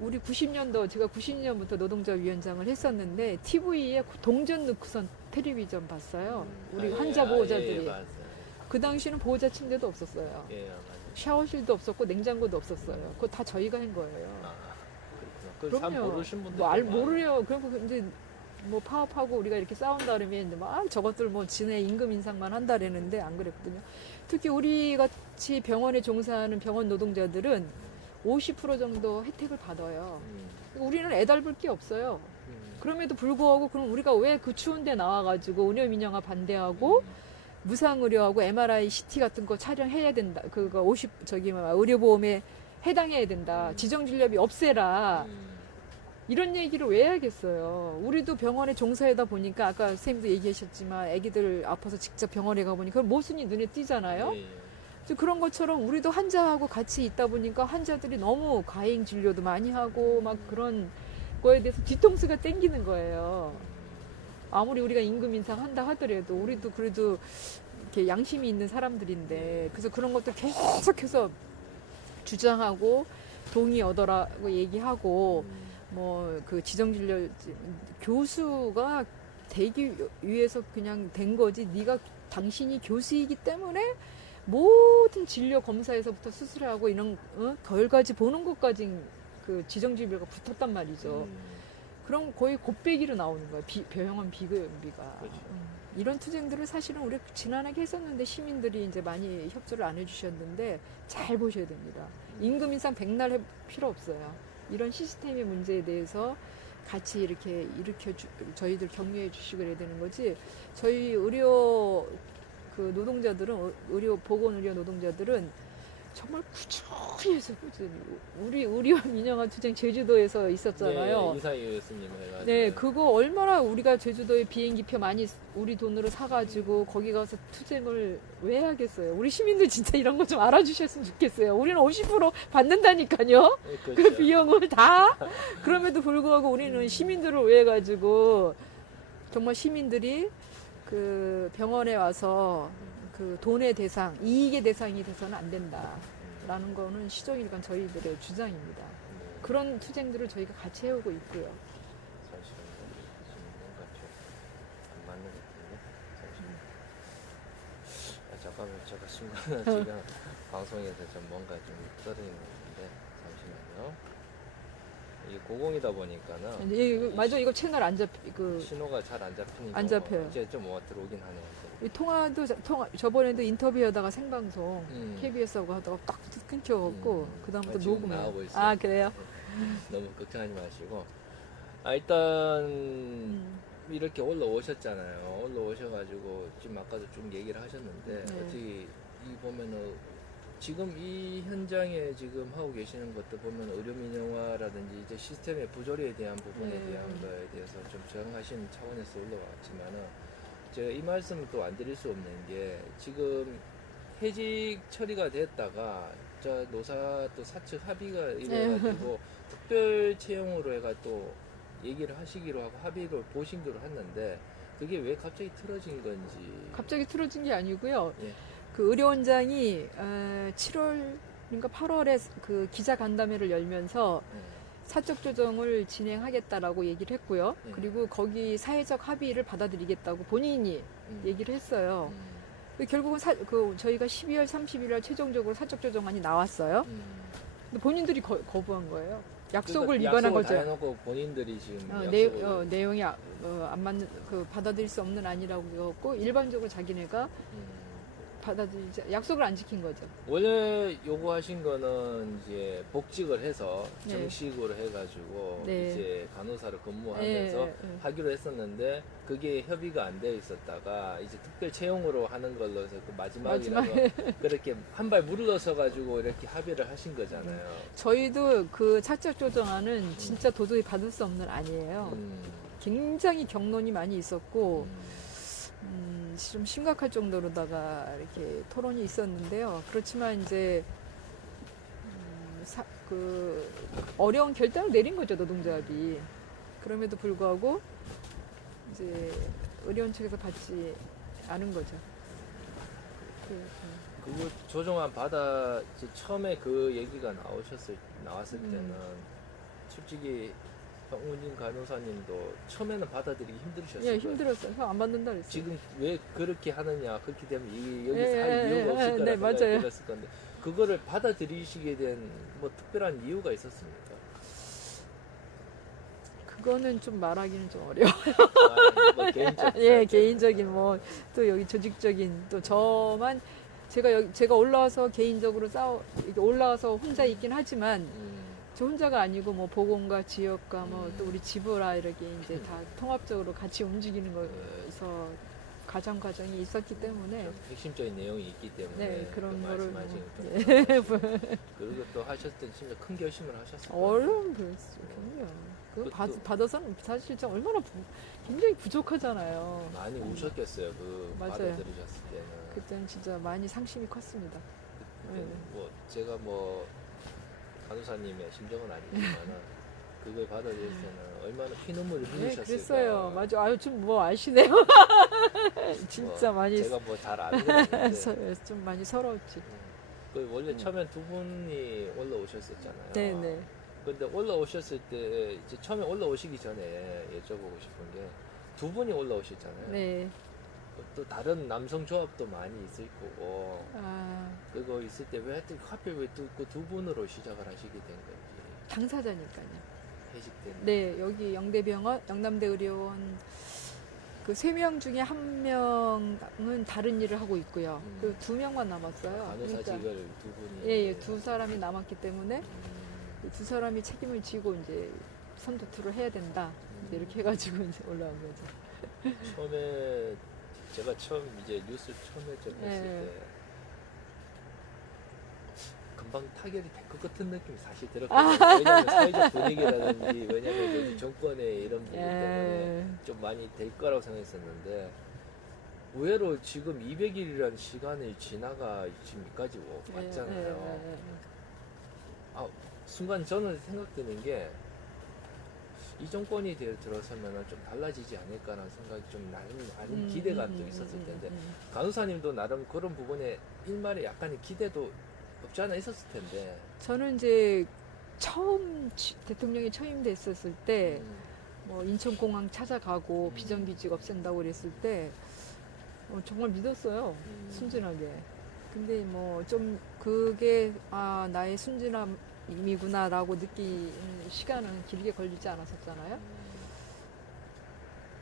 우리 제가 90년부터 노동자 위원장을 했었는데 TV에 동전 넣고선 텔레비전 봤어요. 우리 환자 보호자들이. 예, 그 당시는 보호자 침대도 없었어요. 예, 맞아요. 샤워실도 없었고 냉장고도 없었어요. 그거 다 저희가 한 거예요. 그렇구나. 잘 모르신 분들 모르요. 그리고 이제 뭐 파업하고 우리가 이렇게 싸운다 그러면 저것들 뭐 지네 임금 인상만 한다라는데 안 그랬거든요. 특히 우리 같이 병원에 종사하는 병원 노동자들은 50% 정도 혜택을 받아요. 우리는 애달불 게 없어요. 그럼에도 불구하고 그럼 우리가 왜 그 추운데 나와가지고 의료민영화 반대하고 무상의료하고 MRI, CT 같은 거 촬영해야 된다. 그거 의료보험에 해당해야 된다. 지정진료비 없애라. 이런 얘기를 왜 해야겠어요. 우리도 병원에 종사하다 보니까 아까 선생님도 얘기하셨지만 애기들 아파서 직접 병원에 가보니까 모순이 눈에 띄잖아요. 그런 것처럼 우리도 환자하고 같이 있다 보니까 환자들이 너무 과잉 진료도 많이 하고 막 그런 거에 대해서 뒤통수가 땡기는 거예요. 아무리 우리가 임금 인상한다 하더라도 우리도 그래도 이렇게 양심이 있는 사람들인데 그래서 그런 것들 계속해서 주장하고 동의 얻어라고 얘기하고 뭐 그 지정진료 교수가 되기 위해서 그냥 된 거지 당신이 교수이기 때문에 모든 진료 검사에서부터 수술하고 이런 결과지 보는 것까지 그 지정진료가 붙었단 말이죠. 그럼 거의 곱빼기로 나오는 거예요. 병원 비급비가. 그렇죠. 이런 투쟁들을 사실은 우리 지난하게 했었는데 시민들이 이제 많이 협조를 안 해주셨는데 잘 보셔야 됩니다. 임금 인상 백날 할 필요 없어요. 이런 시스템의 문제에 대해서 같이 이렇게 저희들 격려해 주시고 그래야 되는 거지. 저희 보건의료 노동자들은 정말 꾸준히 해서 우리 의료와 민영화 투쟁 제주도에서 있었잖아요. 네, 이사희 교수님 해가지고. 네, 그거 얼마나 우리가 제주도에 비행기표 많이 우리 돈으로 사가지고 거기 가서 투쟁을 왜 하겠어요? 우리 시민들 진짜 이런 거 좀 알아주셨으면 좋겠어요. 우리는 50% 받는다니까요. 네, 그 그렇죠. 비용을 다. 그럼에도 불구하고 우리는 시민들을 위해 가지고 정말 시민들이 그 병원에 와서 그 돈의 대상, 이익의 대상이 돼서는 안 된다라는 거는 시종일관 저희들의 주장입니다. 그런 투쟁들을 저희가 같이 해오고 있고요. 잠시만요. 지금 뭔가 좀 안 맞는 것 같은데. 잠시만요. 잠깐만, 제가 순간 지금 방송에서 좀 뭔가 좀 떨어지는데 잠시만요. 이게 고공이다 보니까는 맞아, 이거 채널 안 신호가 잘 안 잡히니까 안 잡혀요. 이제 좀 들어오긴 하네요. 이 저번에도 인터뷰하다가 생방송 KBS하고 하다가 딱 끊겨갖고 그다음부터 지금 녹음해요. 나오고 있어요. 아, 그래요? 너무 걱정하지 마시고 일단 이렇게 올라오셨잖아요. 올라오셔가지고 지금 아까도 좀 얘기를 하셨는데 네. 어떻게 이 보면은 지금 이 현장에 지금 하고 계시는 것도 보면 의료민영화라든지 이제 시스템의 부조리에 대한 부분에 네. 대한 거에 대해서 좀 정하시는 차원에서 올라왔지만은 제가 이 말씀을 또 안 드릴 수 없는 게 지금 해직 처리가 됐다가 저 노사 또 사측 합의가 이래가지고 특별 채용으로 해가 또 얘기를 하시기로 하고 합의를 보시기로 했는데 그게 왜 갑자기 틀어진 건지. 갑자기 틀어진 게 아니고요. 예. 그 의료원장이 7월인가 8월에 그 기자 간담회를 열면서 사적 조정을 진행하겠다라고 얘기를 했고요. 예. 그리고 거기 사회적 합의를 받아들이겠다고 본인이 얘기를 했어요. 결국은 저희가 12월 31일 최종적으로 사적 조정안이 나왔어요. 근데 본인들이 거부한 거예요. 약속을 그러니까 위반한 약속을 거죠. 다 해놓고 본인들이 지금 내용이 안 맞는 받아들일 수 없는 안이라고 했고 일반적으로 자기네가 받아들이지 약속을 안 지킨 거죠. 원래 요구하신 거는 이제 복직을 해서 네. 정식으로 해가지고 네. 이제 간호사를 근무하면서 네. 하기로 했었는데 그게 협의가 안 돼 있었다가 이제 특별 채용으로 하는 걸로 해서 그 마지막이라서 그렇게 한 발 물러서 가지고 이렇게 합의를 하신 거잖아요. 저희도 그 사적 조정안은 진짜 도저히 받을 수 없는 안이에요. 굉장히 경론이 많이 있었고 좀 심각할 정도로다가 이렇게 토론이 있었는데요. 그렇지만 이제 그 어려운 결단을 내린 거죠, 노동조합이. 그럼에도 불구하고 이제 의료원 측에서 받지 않은 거죠. 그거 조정안 받아 처음에 그 얘기가 나왔을 때는 솔직히 황운진 간호사님도 처음에는 받아들이기 힘드셨어요. 예, 힘들었어요. 안 받는다 그랬어요. 지금 왜 그렇게 하느냐, 그렇게 되면 여기서 예, 할 이유가 없을 거라 네, 생각이 맞아요. 들었을 건데 그거를 받아들이시게 된 뭐 특별한 이유가 있었습니까? 그거는 좀 말하기는 좀 어려워요. 뭐 개인적 예, 개인적인 뭐 또 여기 조직적인 또 저만 제가 올라와서 개인적으로 이렇게 올라와서 혼자 있긴 하지만 저 혼자가 아니고 뭐 보건과 지역과 뭐 또 우리 지부라 이렇게 이제 다 통합적으로 같이 움직이는 거에서 과정이 있었기 때문에 좀 핵심적인 내용이 있기 때문에 네, 그런 그 거를 말씀하신 뭐, 그리고 또 하셨을 때 진짜 큰 결심을 하셨어요. 어려운 그랬어요. 그거 받아서는 사실 진짜 얼마나 굉장히 부족하잖아요. 많이 우셨겠어요. 그 맞아요. 받아들이셨을 때는. 그때는 진짜 많이 상심이 컸습니다. 그때는 뭐 제가 뭐 간호사님의 심정은 아니지만은 그걸 받아들일 때는 얼마나 피눈물을 네, 흘리셨을까. 그랬어요. 맞아. 아유, 좀 뭐 아시네요. 진짜 뭐 많이 제가 뭐 잘 아는 건 아닌데 좀 많이 서러웠지. 그 원래 처음엔 두 분이 올라오셨었잖아요. 네네. 근데 올라오셨을 때 이제 처음에 올라오시기 전에 여쭤보고 싶은 게 두 분이 올라오셨잖아요. 네. 또 다른 남성 조합도 많이 있을 거고 아, 그거 있을 때 왜 하필 왜 두 분으로 시작을 하시게 된 건지 당사자니까요. 회식 때문에. 네, 여기 영대병원, 영남대 의료원 그 3명 중에 1명은 다른 일을 하고 있고요. 그 2명만 남았어요. 간호사직을 두 분이. 예, 2사람이 남았기 때문에 이 2사람이 책임을 지고 이제 선도투를 해야 된다. 이제 이렇게 해가지고 이제 올라온 거죠. 처음에 제가 이제 뉴스 처음에 접했을 네. 때 금방 타결이 될 것 같은 느낌이 사실 들었거든요. 왜냐하면 사회적 분위기라든지 왜냐하면 요즘 정권의 이런 부분 때문에 좀 많이 될 거라고 생각했었는데 의외로 지금 200일이라는 시간이 지나가 지금까지 왔잖아요. 순간 저는 생각드는 게 이 정권이 들어서면 좀 달라지지 않을까라는 생각이 좀 나름 기대가 또 있었을 텐데 간호사님도 나름 그런 부분에 일말에 약간의 기대도 없지 않아 있었을 텐데. 저는 이제 처음 대통령이 취임됐었을 때 뭐 인천공항 찾아가고 비정규직 없앤다고 그랬을 때 정말 믿었어요. 순진하게. 근데 뭐 좀 그게 나의 순진함이구나라고 느끼는 시간은 길게 걸리지 않았었잖아요.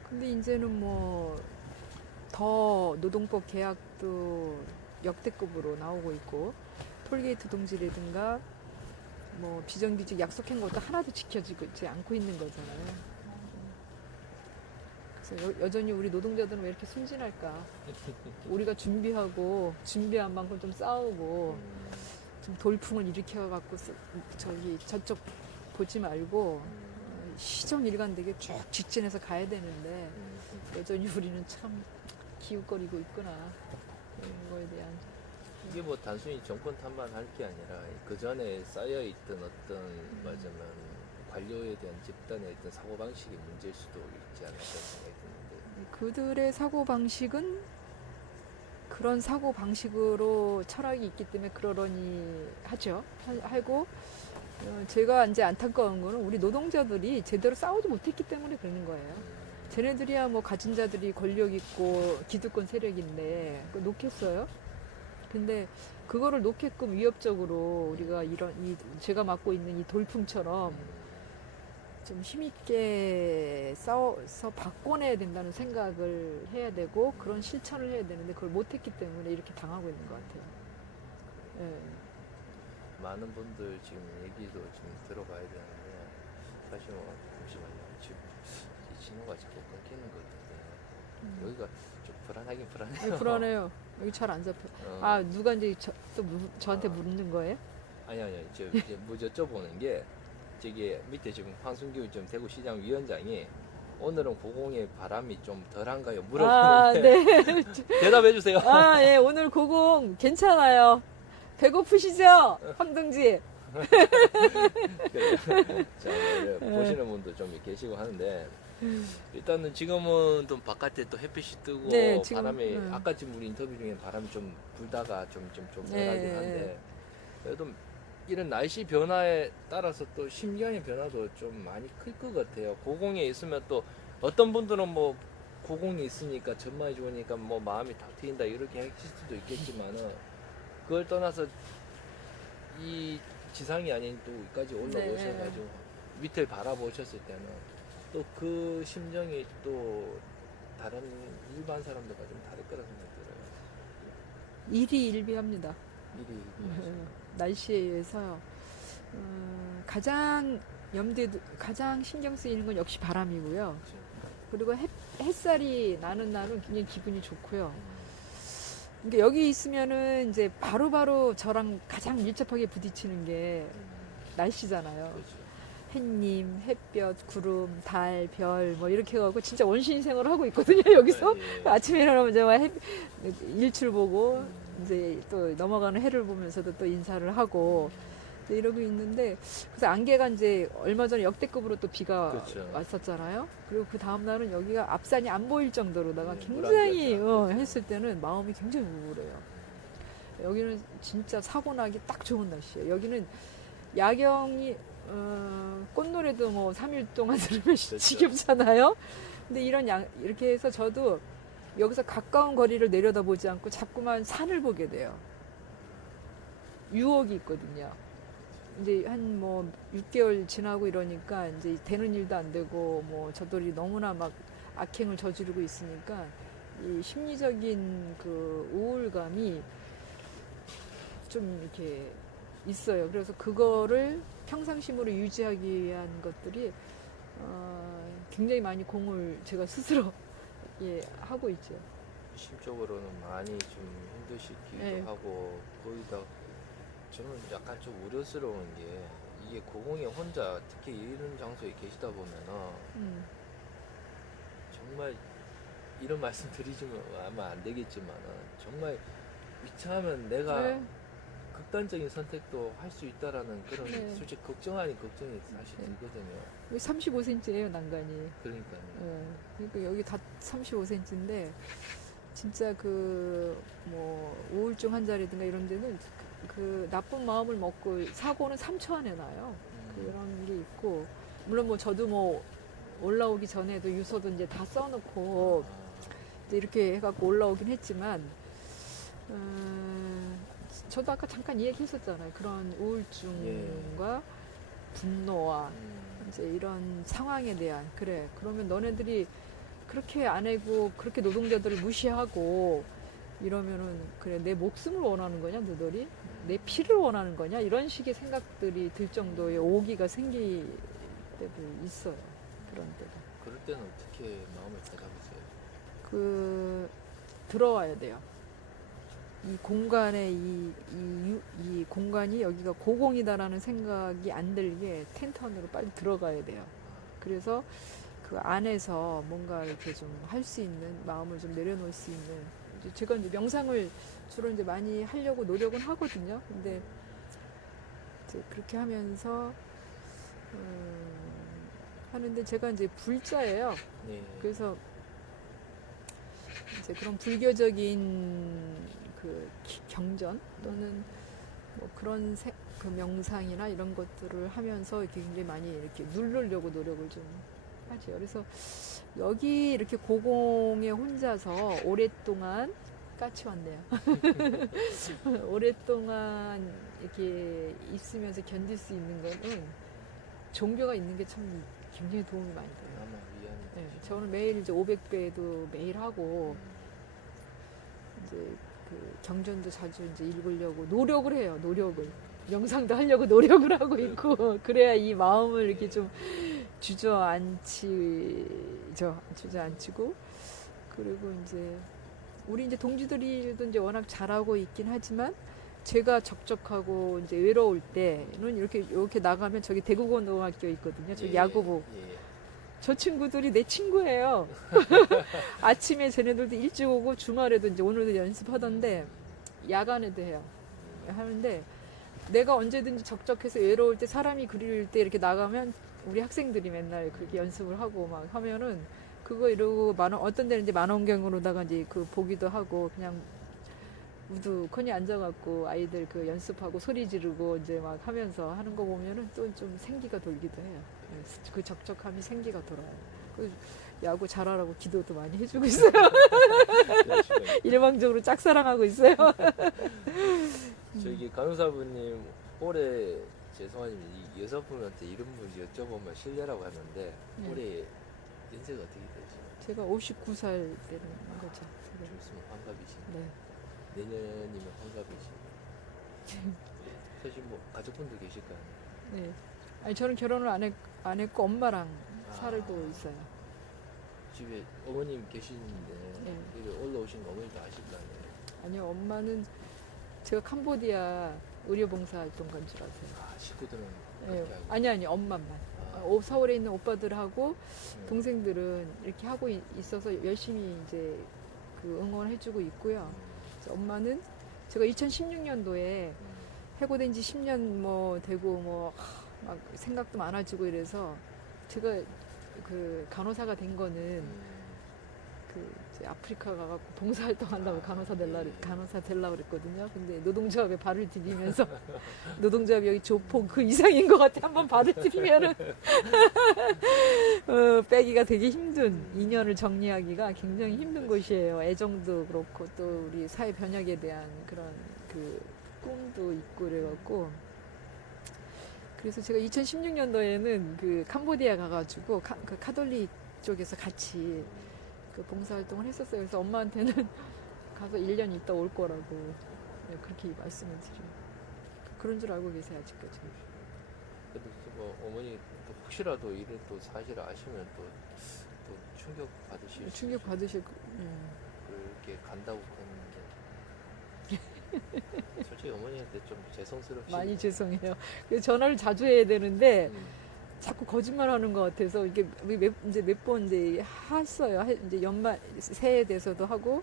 근데 이제는 뭐 더 노동법 계약도 역대급으로 나오고 있고 톨게이트 동지라든가 뭐 비정규직 약속한 것도 하나도 지켜지고 있지 않고 있는 거잖아요. 그래서 여전히 우리 노동자들은 왜 이렇게 순진할까? 우리가 준비한 만큼 좀 싸우고 좀 돌풍을 일으켜갖고 저쪽 보지 말고 시정일관되게 쭉 직진해서 가야 되는데 여전히 우리는 참 기웃거리고 있구나. 그런 거에 대한. 이게 뭐 단순히 정권 탓만 할 게 아니라 그 전에 쌓여 있던 어떤 말하자면 관료에 대한 집단의 어떤 사고 방식의 문제일 수도 있지 않을까 생각이 드는데. 그들의 사고 방식은 그런 사고 방식으로 철학이 있기 때문에 그러려니 하죠. 하고 제가 이제 안타까운 거는 우리 노동자들이 제대로 싸우지 못했기 때문에 그러는 거예요. 쟤네들이야 뭐 가진 자들이 권력 있고 기득권 세력인데 그거 놓겠어요? 근데 그거를 놓게끔 위협적으로 우리가 제가 맡고 있는 이 돌풍처럼 좀 힘있게 싸워서 바꿔내야 된다는 생각을 해야 되고 그런 실천을 해야 되는데 그걸 못했기 때문에 이렇게 당하고 있는 것 같아요. 예. 많은 분들 지금 얘기도 좀 들어봐야 되는데 사실 뭐 잠시만요. 지금 이 신호가 자꾸 끊기는 것 같은데 여기가 좀 불안하긴 불안해요. 아니, 불안해요. 여기 잘 안 잡혀. 아 누가 이제 저한테 묻는 거예요? 아니 이제 뭐 여쭤보는 게 저기 밑에 지금 황순규 좀 대구시장 위원장이 오늘은 고공의 바람이 좀 덜한가요? 물어보는데 네. 대답해 주세요. 아, 예, 오늘 고공 괜찮아요. 배고프시죠? 황동지. 자, 보시는 분도 좀 계시고 하는데 일단은 지금은 좀 바깥에 또 햇빛이 뜨고 네, 지금, 바람이 아까 지금 우리 인터뷰 중에 바람이 좀 불다가 좀 덜하긴 네. 한데 그래도 이런 날씨 변화에 따라서 또 심경의 변화도 좀 많이 클 것 같아요. 고공에 있으면 또 어떤 분들은 뭐 고공이 있으니까 전망이 좋으니까 뭐 마음이 탁 트인다 이렇게 하실 수도 있겠지만은 그걸 떠나서 이 지상이 아닌 또 여기까지 올라오셔가지고 밑을 바라보셨을 때는 또 그 심정이 또 다른 일반 사람들과 좀 다를 거라 생각이 들어요. 일희일비합니다. 날씨에 의해서 가장 가장 신경 쓰이는 건 역시 바람이고요. 그리고 햇살이 나는 날은 굉장히 기분이 좋고요. 그러니까 여기 있으면은 이제 바로바로 저랑 가장 밀접하게 부딪히는 게 날씨잖아요. 그렇죠. 햇님, 햇볕, 구름, 달, 별, 뭐 이렇게 해갖고 진짜 원시인 생활을 하고 있거든요, 여기서. 아침에 일어나면 일출 보고, 이제 또 넘어가는 해를 보면서도 또 인사를 하고, 이러고 있는데, 그래서 안개가 이제 얼마 전에 역대급으로 또 비가 그렇죠. 왔었잖아요. 그리고 그 다음날은 여기가 앞산이 안 보일 정도로다가 네, 굉장히, 물안개가 했을 때는 마음이 굉장히 우울해요. 여기는 진짜 사고 나기 딱 좋은 날씨예요. 여기는 야경이, 꽃노래도 뭐 3일 동안 들으면 그렇죠. 지겹잖아요. 근데 이렇게 해서 저도 여기서 가까운 거리를 내려다보지 않고 자꾸만 산을 보게 돼요. 유혹이 있거든요. 이제 한 뭐 6개월 지나고 이러니까 이제 되는 일도 안 되고 뭐 저들이 너무나 막 악행을 저지르고 있으니까 이 심리적인 그 우울감이 좀 이렇게 있어요. 그래서 그거를 평상심으로 유지하기 위한 것들이 굉장히 많이 공을 제가 스스로 하고 있죠. 심적으로는 많이 좀 힘드시기도 네. 하고 거기다 저는 약간 좀 우려스러운 게 이게 고공에 혼자 특히 이런 장소에 계시다 보면은 정말 이런 말씀 드리지면 아마 안 되겠지만은 정말 위차하면 내가 네. 극단적인 선택도 할 수 있다라는 그런 네. 솔직히 걱정 아닌 걱정이 사실 들거든요. 35cm예요, 난간이. 그러니까요. 그러니까 여기 다 35cm인데 진짜 그 뭐 우울증 환자라든가 이런 데는 그 나쁜 마음을 먹고 사고는 3초 안에 나요. 그런 게 있고 물론 뭐 저도 뭐 올라오기 전에도 유서도 이제 다 써놓고 이제 이렇게 해갖고 올라오긴 했지만 저도 아까 잠깐 얘기했었잖아요. 그런 우울증과 분노와 이제 이런 상황에 대한 그러면 너네들이 그렇게 안 하고 그렇게 노동자들을 무시하고 이러면은 내 목숨을 원하는 거냐 너들이 내 피를 원하는 거냐 이런 식의 생각들이 들 정도의 오기가 생길 때도 있어요. 그런 때도. 그럴 때는 어떻게 마음을 다잡으세요? 들어와야 돼요. 이 공간에 이 공간이 여기가 고공이다라는 생각이 안 들게 텐트 안으로 빨리 들어가야 돼요. 그래서 그 안에서 뭔가 이렇게 좀 할 수 있는 마음을 좀 내려놓을 수 있는 제가 이제 명상을 주로 이제 많이 하려고 노력은 하거든요. 근데 이제 그렇게 하면서 하는데 제가 이제 불자예요. 네. 그래서 이제 그런 불교적인 그 경전 또는 뭐 그런 그 명상이나 이런 것들을 하면서 이렇게 굉장히 많이 이렇게 누르려고 노력을 좀 하죠. 그래서 여기 이렇게 고공에 혼자서 오랫동안 까치왔네요. 오랫동안 이렇게 있으면서 견딜 수 있는 거는 종교가 있는 게 참 굉장히 도움이 많이 돼요. 아마 위안이 네, 되시죠. 저는 매일 이제 500배도 매일 하고 이제 그 경전도 자주 이제 읽으려고 노력을 해요. 노력을 명상도 하려고 노력을 하고 있고 그래야 이 마음을 이렇게 좀 주저앉히고 그리고 이제 우리 이제 동지들이도 이제 워낙 잘하고 있긴 하지만 제가 적적하고 이제 외로울 때는 이렇게 나가면 저기 대구고등학교 있거든요. 저기 야구부. 예. 저 친구들이 내 친구예요. 아침에 쟤네들도 일찍 오고 주말에도 이제 오늘도 연습하던데 야간에도 해요. 하는데 내가 언제든지 적적해서 외로울 때 사람이 그리울 때 이렇게 나가면 우리 학생들이 맨날 그렇게 연습을 하고 막 하면은 그거 이러고 어떤 데는 이제 만원경으로다가 이제 그 보기도 하고 그냥 우두커니 앉아갖고 아이들 그 연습하고 소리 지르고 이제 막 하면서 하는 거 보면은 또 좀 생기가 돌기도 해요. 그 적적함이 생기가 돌아요. 그 야구 잘하라고 기도도 많이 해주고 있어요. 일방적으로 짝사랑하고 있어요. 저기 간호사분님 올해 죄송하지만 이 여성분한테 이런 분 여쭤보면 실례라고 하는데 네. 올해 연세가 어떻게 되죠? 제가 59살 되는 거죠. 좀 있으면 환갑이신데 네. 내년이면 환갑이시고 사실 뭐 가족분도 계실 거 아니에요? 네. 아니 저는 결혼을 안 했고 엄마랑 살고 있어요. 집에 어머님 계시는데 네. 여기 올라오신 거 어머니도 아실 거 아니에요? 아니요, 엄마는 제가 캄보디아 의료봉사 활동 간 줄 아세요. 식구들은 네. 그렇게 하고 아니 엄마만. 서울에 있는 오빠들하고 동생들은 이렇게 하고 있어서 열심히 이제 그 응원해주고 있고요. 엄마는 제가 2016년도에 해고된 지 10년 뭐 되고 뭐 막 생각도 많아지고 이래서 제가 그 간호사가 된 거는 그 이제 아프리카 가갖고 봉사활동 한다고 간호사 되려고 그랬거든요. 근데 노동조합에 발을 디디면서 노동조합 여기 조폭 그 이상인 것 같아. 한번 발을 디디면은 빼기가 되게 힘든 인연을 정리하기가 굉장히 힘든 곳이에요. 애정도 그렇고 또 우리 사회 변혁에 대한 그런 그 꿈도 있고 그래갖고 그래서 제가 2016년도에는 그 캄보디아 가가지고 그 카톨릭 쪽에서 같이 그 봉사활동을 했었어요. 그래서 엄마한테는 가서 1년 있다 올 거라고 그렇게 말씀을 드려요. 그런 줄 알고 계세요 아직까지. 그래도 뭐 어머니 또 혹시라도 이런 또 사실을 아시면 또 충격 받으실 충격 받으실 거. 그렇게 간다고 했는데 솔직히 어머니한테 좀 죄송스럽시 많이 죄송해요. 그래서 전화를 자주 해야 되는데 자꾸 거짓말하는 것 같아서 이게 이제 몇 번 이제 했어요. 이제 연말 새해 돼서도 하고.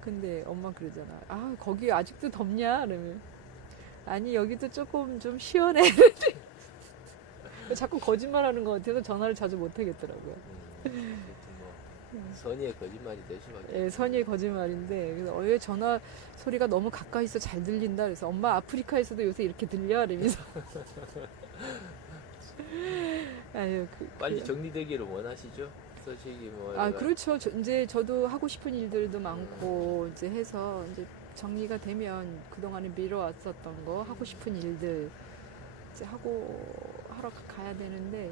근데 엄마 그러잖아. 아 거기 아직도 덥냐? 그러면 아니 여기도 조금 좀 시원해. 자꾸 거짓말하는 것 같아서 전화를 자주 못 하겠더라고요. 뭐 선의의 거짓말이 될 수밖에. 예, 선의의 거짓말인데 그래서 왜 전화 소리가 너무 가까이서 잘 들린다. 그래서 엄마 아프리카에서도 요새 이렇게 들려? 이러면서. 아유, 빨리 정리되기를 원하시죠? 솔직히 뭐. 그렇죠. 이제 저도 하고 싶은 일들도 많고 이제 해서 이제 정리가 되면 그동안에 미뤄왔었던 거 하고 싶은 일들 이제 하러 가야 되는데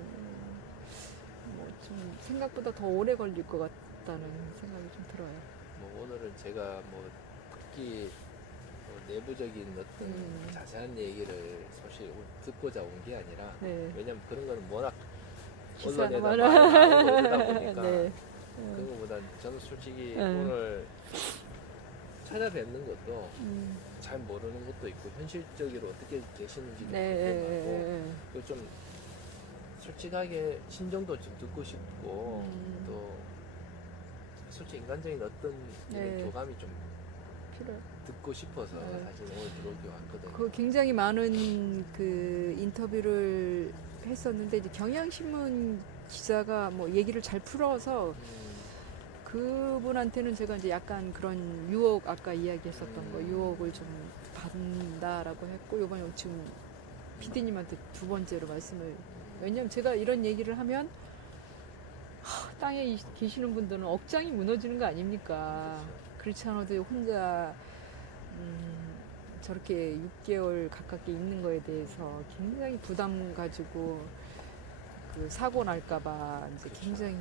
뭐 좀 생각보다 더 오래 걸릴 것 같다는 생각이 좀 들어요. 뭐 오늘은 제가 뭐 특히 내부적인 어떤 자세한 얘기를 사실 듣고자 온 게 아니라 네. 왜냐면 그런 거는 워낙 언론에다 기사나 많이 나오고 이러다 보니까 네. 그거보다 저는 솔직히 네. 오늘 찾아뵙는 것도 음. 잘 모르는 것도 있고 현실적으로 어떻게 계시는지도 네. 궁금하고 그리고 좀 솔직하게 심정도 좀 듣고 싶고 또 솔직히 인간적인 어떤 이런 네. 교감이 좀 필요. 듣고 싶어서 네. 사실 오늘 들어오기 왔거든요. 그 굉장히 많은 그 인터뷰를 했었는데 이제 경향신문 기자가 뭐 얘기를 잘 풀어서 그분한테는 제가 이제 약간 그런 유혹 아까 이야기했었던 거 유혹을 좀 받는다라고 했고 이번에 지금 PD님한테 두 번째로 말씀을 왜냐면 제가 이런 얘기를 하면 땅에 계시는 분들은 억장이 무너지는 거 아닙니까? 그렇지 않아도 혼자 저렇게 6개월 가깝게 있는 거에 대해서 굉장히 부담 가지고 그 사고 날까봐 이제 굉장히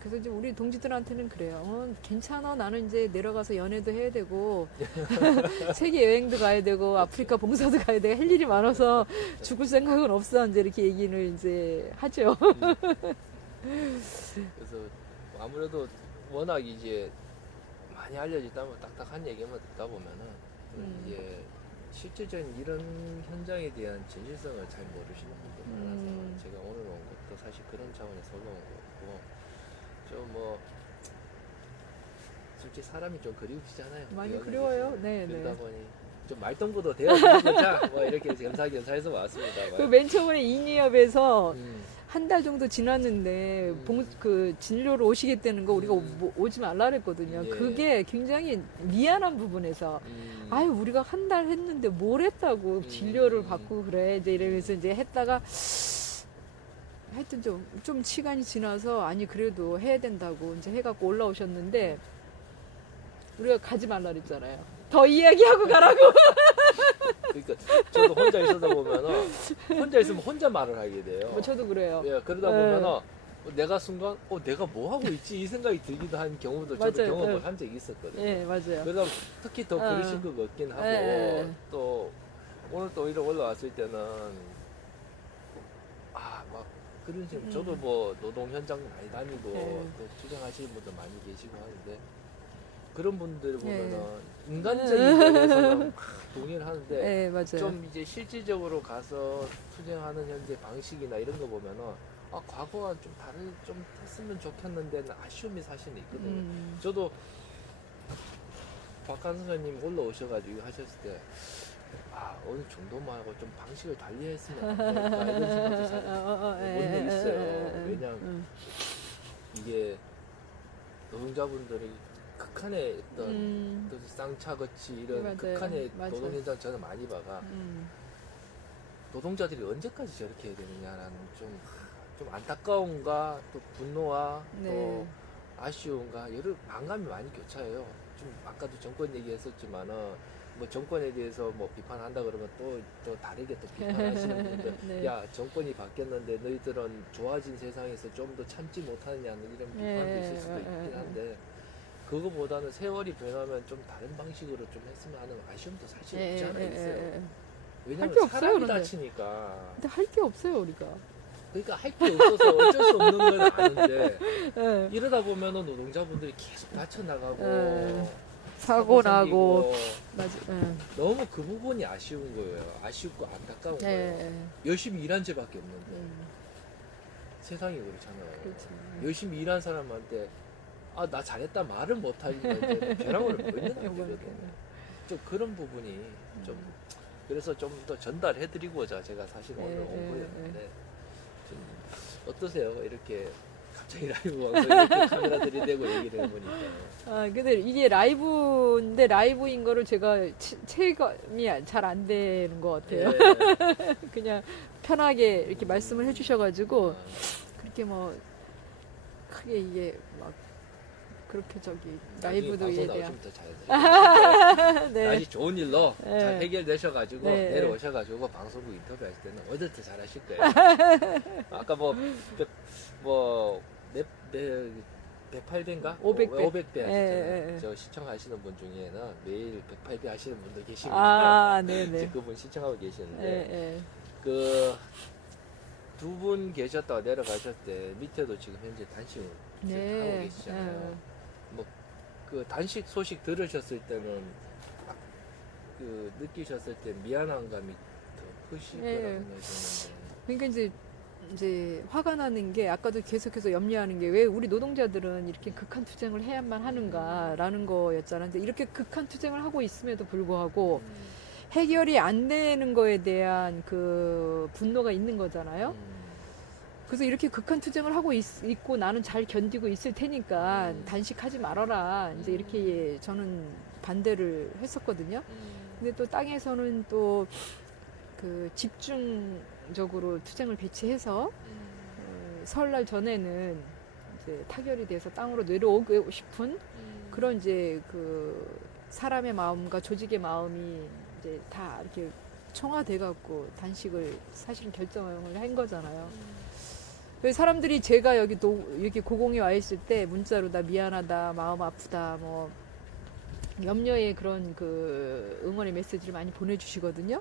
그래서 이제 우리 동지들한테는 그래요. 괜찮아. 나는 이제 내려가서 연애도 해야 되고 세계 여행도 가야 되고 아프리카 봉사도 가야 되고 할 일이 많아서 죽을 생각은 없어. 이제 이렇게 얘기는 이제 하죠. 그래서 아무래도 워낙 이제 많이 알려지다 보면 딱딱한 얘기만 듣다 보면은 이제 실질적인 이런 현장에 대한 진실성을 잘 모르시는 분들 많아서 제가 오늘 온 것도 사실 그런 차원에서 올라온 거고 좀 뭐 솔직히 사람이 좀 그리우시잖아요. 많이 그리워요. 네, 그러다 네. 보니 좀 말동무도 되어보자 뭐 이렇게 겸사겸사해서 왔습니다. 그 맨 처음에 인이협에서 음. 한 달 정도 지났는데 그 진료를 오시겠다는 거 우리가 오지 말라 그랬거든요. 예. 그게 굉장히 미안한 부분에서 아유 우리가 한 달 했는데 뭘 했다고 진료를 받고 그래 이제 이러면서 이제 했다가 하여튼 좀 시간이 지나서 아니 그래도 해야 된다고 이제 해갖고 올라오셨는데 우리가 가지 말라 그랬잖아요. 더 이야기하고 가라고. 그러니까 저도 혼자 있어다 보면은 혼자 있으면 혼자 말을 하게 돼요. 뭐 저도 그래요. 예, 그러다 보면은 내가 순간 내가 뭐 하고 있지 이 생각이 들기도 한 경우도 저도 맞아요. 경험을 예. 한 적이 있었거든요. 예, 맞아요. 그러다 특히 더 그러신 것 같긴 하고 예. 또 오늘 또 이렇게 올라왔을 때는 막 그런 식으로 저도 뭐 노동 현장 많이 다니고 또 투쟁하시는 분들 많이 계시고 하는데 그런 분들 보면은 인간적인 면에서는 막 동의를 하는데 네, 맞아요. 좀 이제 실질적으로 가서 투쟁하는 현재 방식이나 이런 거 보면은 과거와 좀 했으면 좋겠는데는 아쉬움이 사실은 있거든요. 저도 박한 선생님 올라오셔가지고 하셨을 때 어느 정도만 하고 좀 방식을 달리 했으면 안 될까 이런 생각도 사실 못내 있어요. 왜냐면 이게 노동자분들이 극한의 어떤 쌍차거치 이런 맞아요. 극한의 맞아요. 노동 현장 저는 많이 봐가 노동자들이 언제까지 저렇게 해야 되느냐라는 좀 안타까움과 또 분노와 또 아쉬움과 여러 반감이 많이 교차해요. 좀 아까도 정권 얘기했었지만은 뭐 정권에 대해서 뭐 비판한다 그러면 또 다르게 또 비판하시는 분들 네. 야 정권이 바뀌었는데 너희들은 좋아진 세상에서 좀 더 참지 못하느냐는 이런 비판도 있을 수도 있긴 한데 그거보다는 세월이 변하면 좀 다른 방식으로 좀 했으면 하는 아쉬움도 사실 없지 않아 있어요. 왜냐면 게 없어요, 사람이 그런데. 다치니까. 근데 할 게 없어요, 우리가. 그러니까 할 게 없어서 어쩔 수 없는 건 아는데 예. 이러다 보면은 노동자분들이 계속 다쳐나가고 사고 나고. 생기고 맞아. 너무 그 부분이 아쉬운 거예요. 아쉽고 안타까운 거예요. 열심히 일한 죄밖에 없는데 세상이 그렇잖아요. 그렇죠. 열심히 일한 사람한테 나 잘했다 말을 못하니까 벼랑을 먹는 거거든요. 좀 그런 부분이 좀 그래서 좀 더 전달해드리고자 제가 사실 오늘 온 거였는데 좀 어떠세요? 이렇게 갑자기 라이브 방송 이렇게 카메라 들이대고 얘기를 해보니까. 근데 이게 라이브인데 라이브인 거를 제가 체감이 잘 안 되는 것 같아요. 예. 그냥 편하게 이렇게 말씀을 해주셔가지고 그렇게 뭐 크게 이게 막 그렇게 라이브도 나중에 에 방송 대한 나오시면 더 잘해드릴게요. 네. 다시 좋은 일로 네. 잘 해결되셔가지고 네. 내려오셔가지고 방송국 인터뷰 하실 때는 어디서 더 잘하실 거예요. 아까 몇 108배인가? 500배. 500배 하시잖아요. 예. 저 시청하시는 분 중에는 매일 108배 하시는 분도 계십니다. 네네. 이제 그분 시청하고 계시는데 예. 그 두 분 계셨다가 내려가셨을 때 밑에도 지금 현재 단식을 지금 하고 계시잖아요. 뭐 그 단식 소식 들으셨을 때는 막 그 느끼셨을 때 미안한 감이 더 크실 네. 거라고 생각이 드는데. 그러니까 이제 화가 나는 게 아까도 계속해서 염려하는 게 왜 우리 노동자들은 이렇게 극한 투쟁을 해야만 하는가라는 거였잖아요. 근데 이렇게 극한 투쟁을 하고 있음에도 불구하고 해결이 안 되는 거에 대한 그 분노가 있는 거잖아요. 그래서 이렇게 극한 투쟁을 하고 있고 나는 잘 견디고 있을 테니까 단식하지 말아라. 이제 이렇게 저는 반대를 했었거든요. 근데 또 땅에서는 또 그 집중적으로 투쟁을 배치해서 설날 전에는 이제 타결이 돼서 땅으로 내려오고 싶은 그런 이제 그 사람의 마음과 조직의 마음이 이제 다 이렇게 총화돼 갖고 단식을 사실은 결정을 한 거잖아요. 그래서 사람들이 제가 여기 고공에 와 있을 때 문자로 나 미안하다, 마음 아프다, 뭐 염려의 그런 그 응원의 메시지를 많이 보내주시거든요.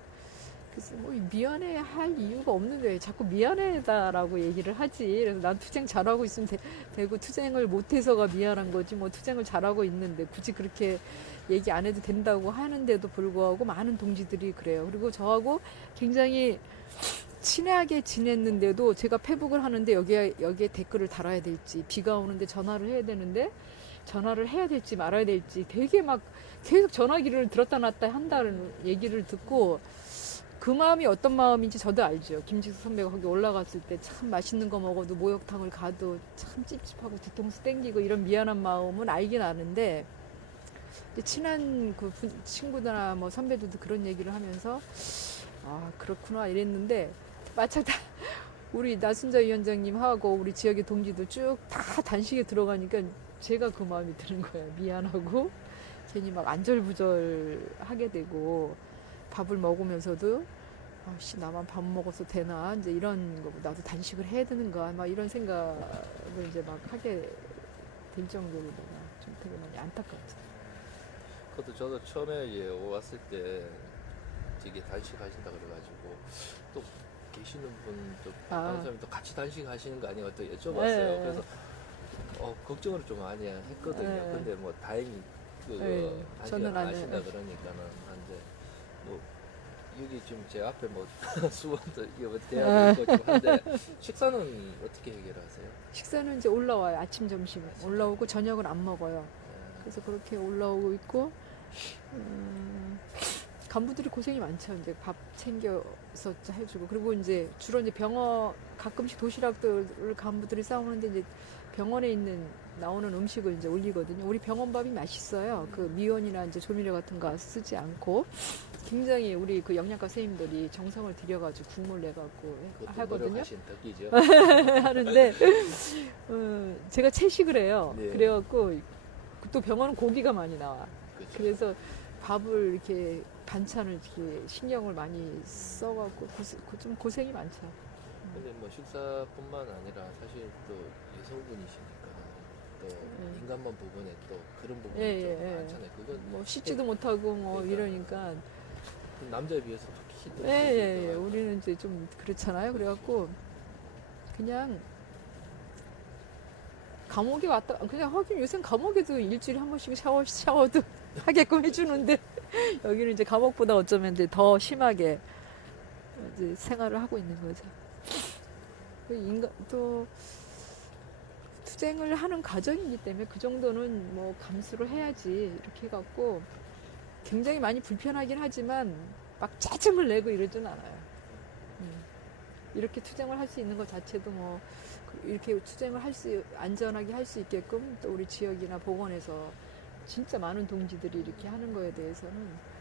그래서 뭐 미안해 할 이유가 없는데 자꾸 미안하다라고 얘기를 하지. 그래서 난 투쟁 잘하고 있으면 되고 투쟁을 못해서가 미안한 거지. 뭐 투쟁을 잘하고 있는데 굳이 그렇게 얘기 안 해도 된다고 하는데도 불구하고 많은 동지들이 그래요. 그리고 저하고 굉장히 친하게 지냈는데도 제가 페북을 하는데 여기에 댓글을 달아야 될지, 비가 오는데 전화를 해야 되는데 전화를 해야 될지 말아야 될지 되게 막 계속 전화기를 들었다 놨다 한다는 얘기를 듣고 그 마음이 어떤 마음인지 저도 알죠. 김지수 선배가 거기 올라갔을 때 참 맛있는 거 먹어도 목욕탕을 가도 참 찝찝하고 뒤통수 땡기고 이런 미안한 마음은 알긴 아는데 친한 그 친구들이나 뭐 선배들도 그런 얘기를 하면서 아 그렇구나 이랬는데 마침 다 우리 나순자 위원장님하고 우리 지역의 동지들 쭉 다 단식에 들어가니까 제가 그 마음이 드는 거예요. 미안하고 괜히 막 안절부절하게 되고 밥을 먹으면서도 아씨 나만 밥 먹어서 되나 이제 이런 거 나도 단식을 해야 되는가 막 이런 생각을 이제 막 하게 될 정도로 내가 좀 되게 많이 안타깝죠. 그것도 저도 처음에 이제 왔을 때 되게 단식하신다 그래가지고 또 계시는 분또 방송사님 또 같이 단식하시는 거 아니가 또 여쭤봤어요. 네. 그래서 걱정을 좀 많이 했거든요. 네. 근데 뭐 다행히 네. 저는 단식을 안 안 하신다 해요. 그러니까는 한데 뭐 여기 지금 제 앞에 뭐 수원도 이거 대학 있고 좀 한데 식사는 어떻게 해결하세요? 식사는 이제 올라와요. 아침 점심 올라오고 저녁은 안 먹어요. 그래서 그렇게 올라오고 있고 간부들이 고생이 많죠. 이제 밥 챙겨서 해주고 그리고 이제 주로 이제 병원 가끔씩 도시락들을 간부들이 싸우는데 이제 병원에 있는 나오는 음식을 이제 올리거든요. 우리 병원 밥이 맛있어요. 그 미원이나 이제 조미료 같은 거 쓰지 않고 굉장히 우리 그 영양과 선생님들이 정성을 들여가지고 국물 내갖고 하거든요. 노력하신 덕이죠. 하는데 제가 채식을 해요. 네. 그래갖고 또 병원은 고기가 많이 나와. 그렇죠. 그래서 밥을 이렇게 반찬을 이렇게 신경을 많이 써갖고 좀 고생이 많죠. 근데 뭐 식사뿐만 아니라 사실 또 여성분이시니까 또 인간만 부분에 또 그런 부분이 예, 좀 예. 많잖아요. 그건 뭐 씻지도 못하고 뭐 그러니까. 이러니까 남자에 비해서 확실히 또 예. 우리는 이제 좀 그렇잖아요. 그래갖고 그냥 감옥에 왔다 그냥 하긴 요새 감옥에도 일주일에 한 번씩 샤워도 하게끔 해주는데 여기는 이제 감옥보다 어쩌면 이제 더 심하게 이제 생활을 하고 있는 거죠. 또 투쟁을 하는 과정이기 때문에 그 정도는 뭐 감수를 해야지 이렇게 해갖고 굉장히 많이 불편하긴 하지만 막 짜증을 내고 이러진 않아요. 이렇게 투쟁을 할 수 있는 것 자체도 뭐 이렇게 투쟁을 안전하게 할 수 있게끔 또 우리 지역이나 보건에서 진짜 많은 동지들이 이렇게 하는 거에 대해서는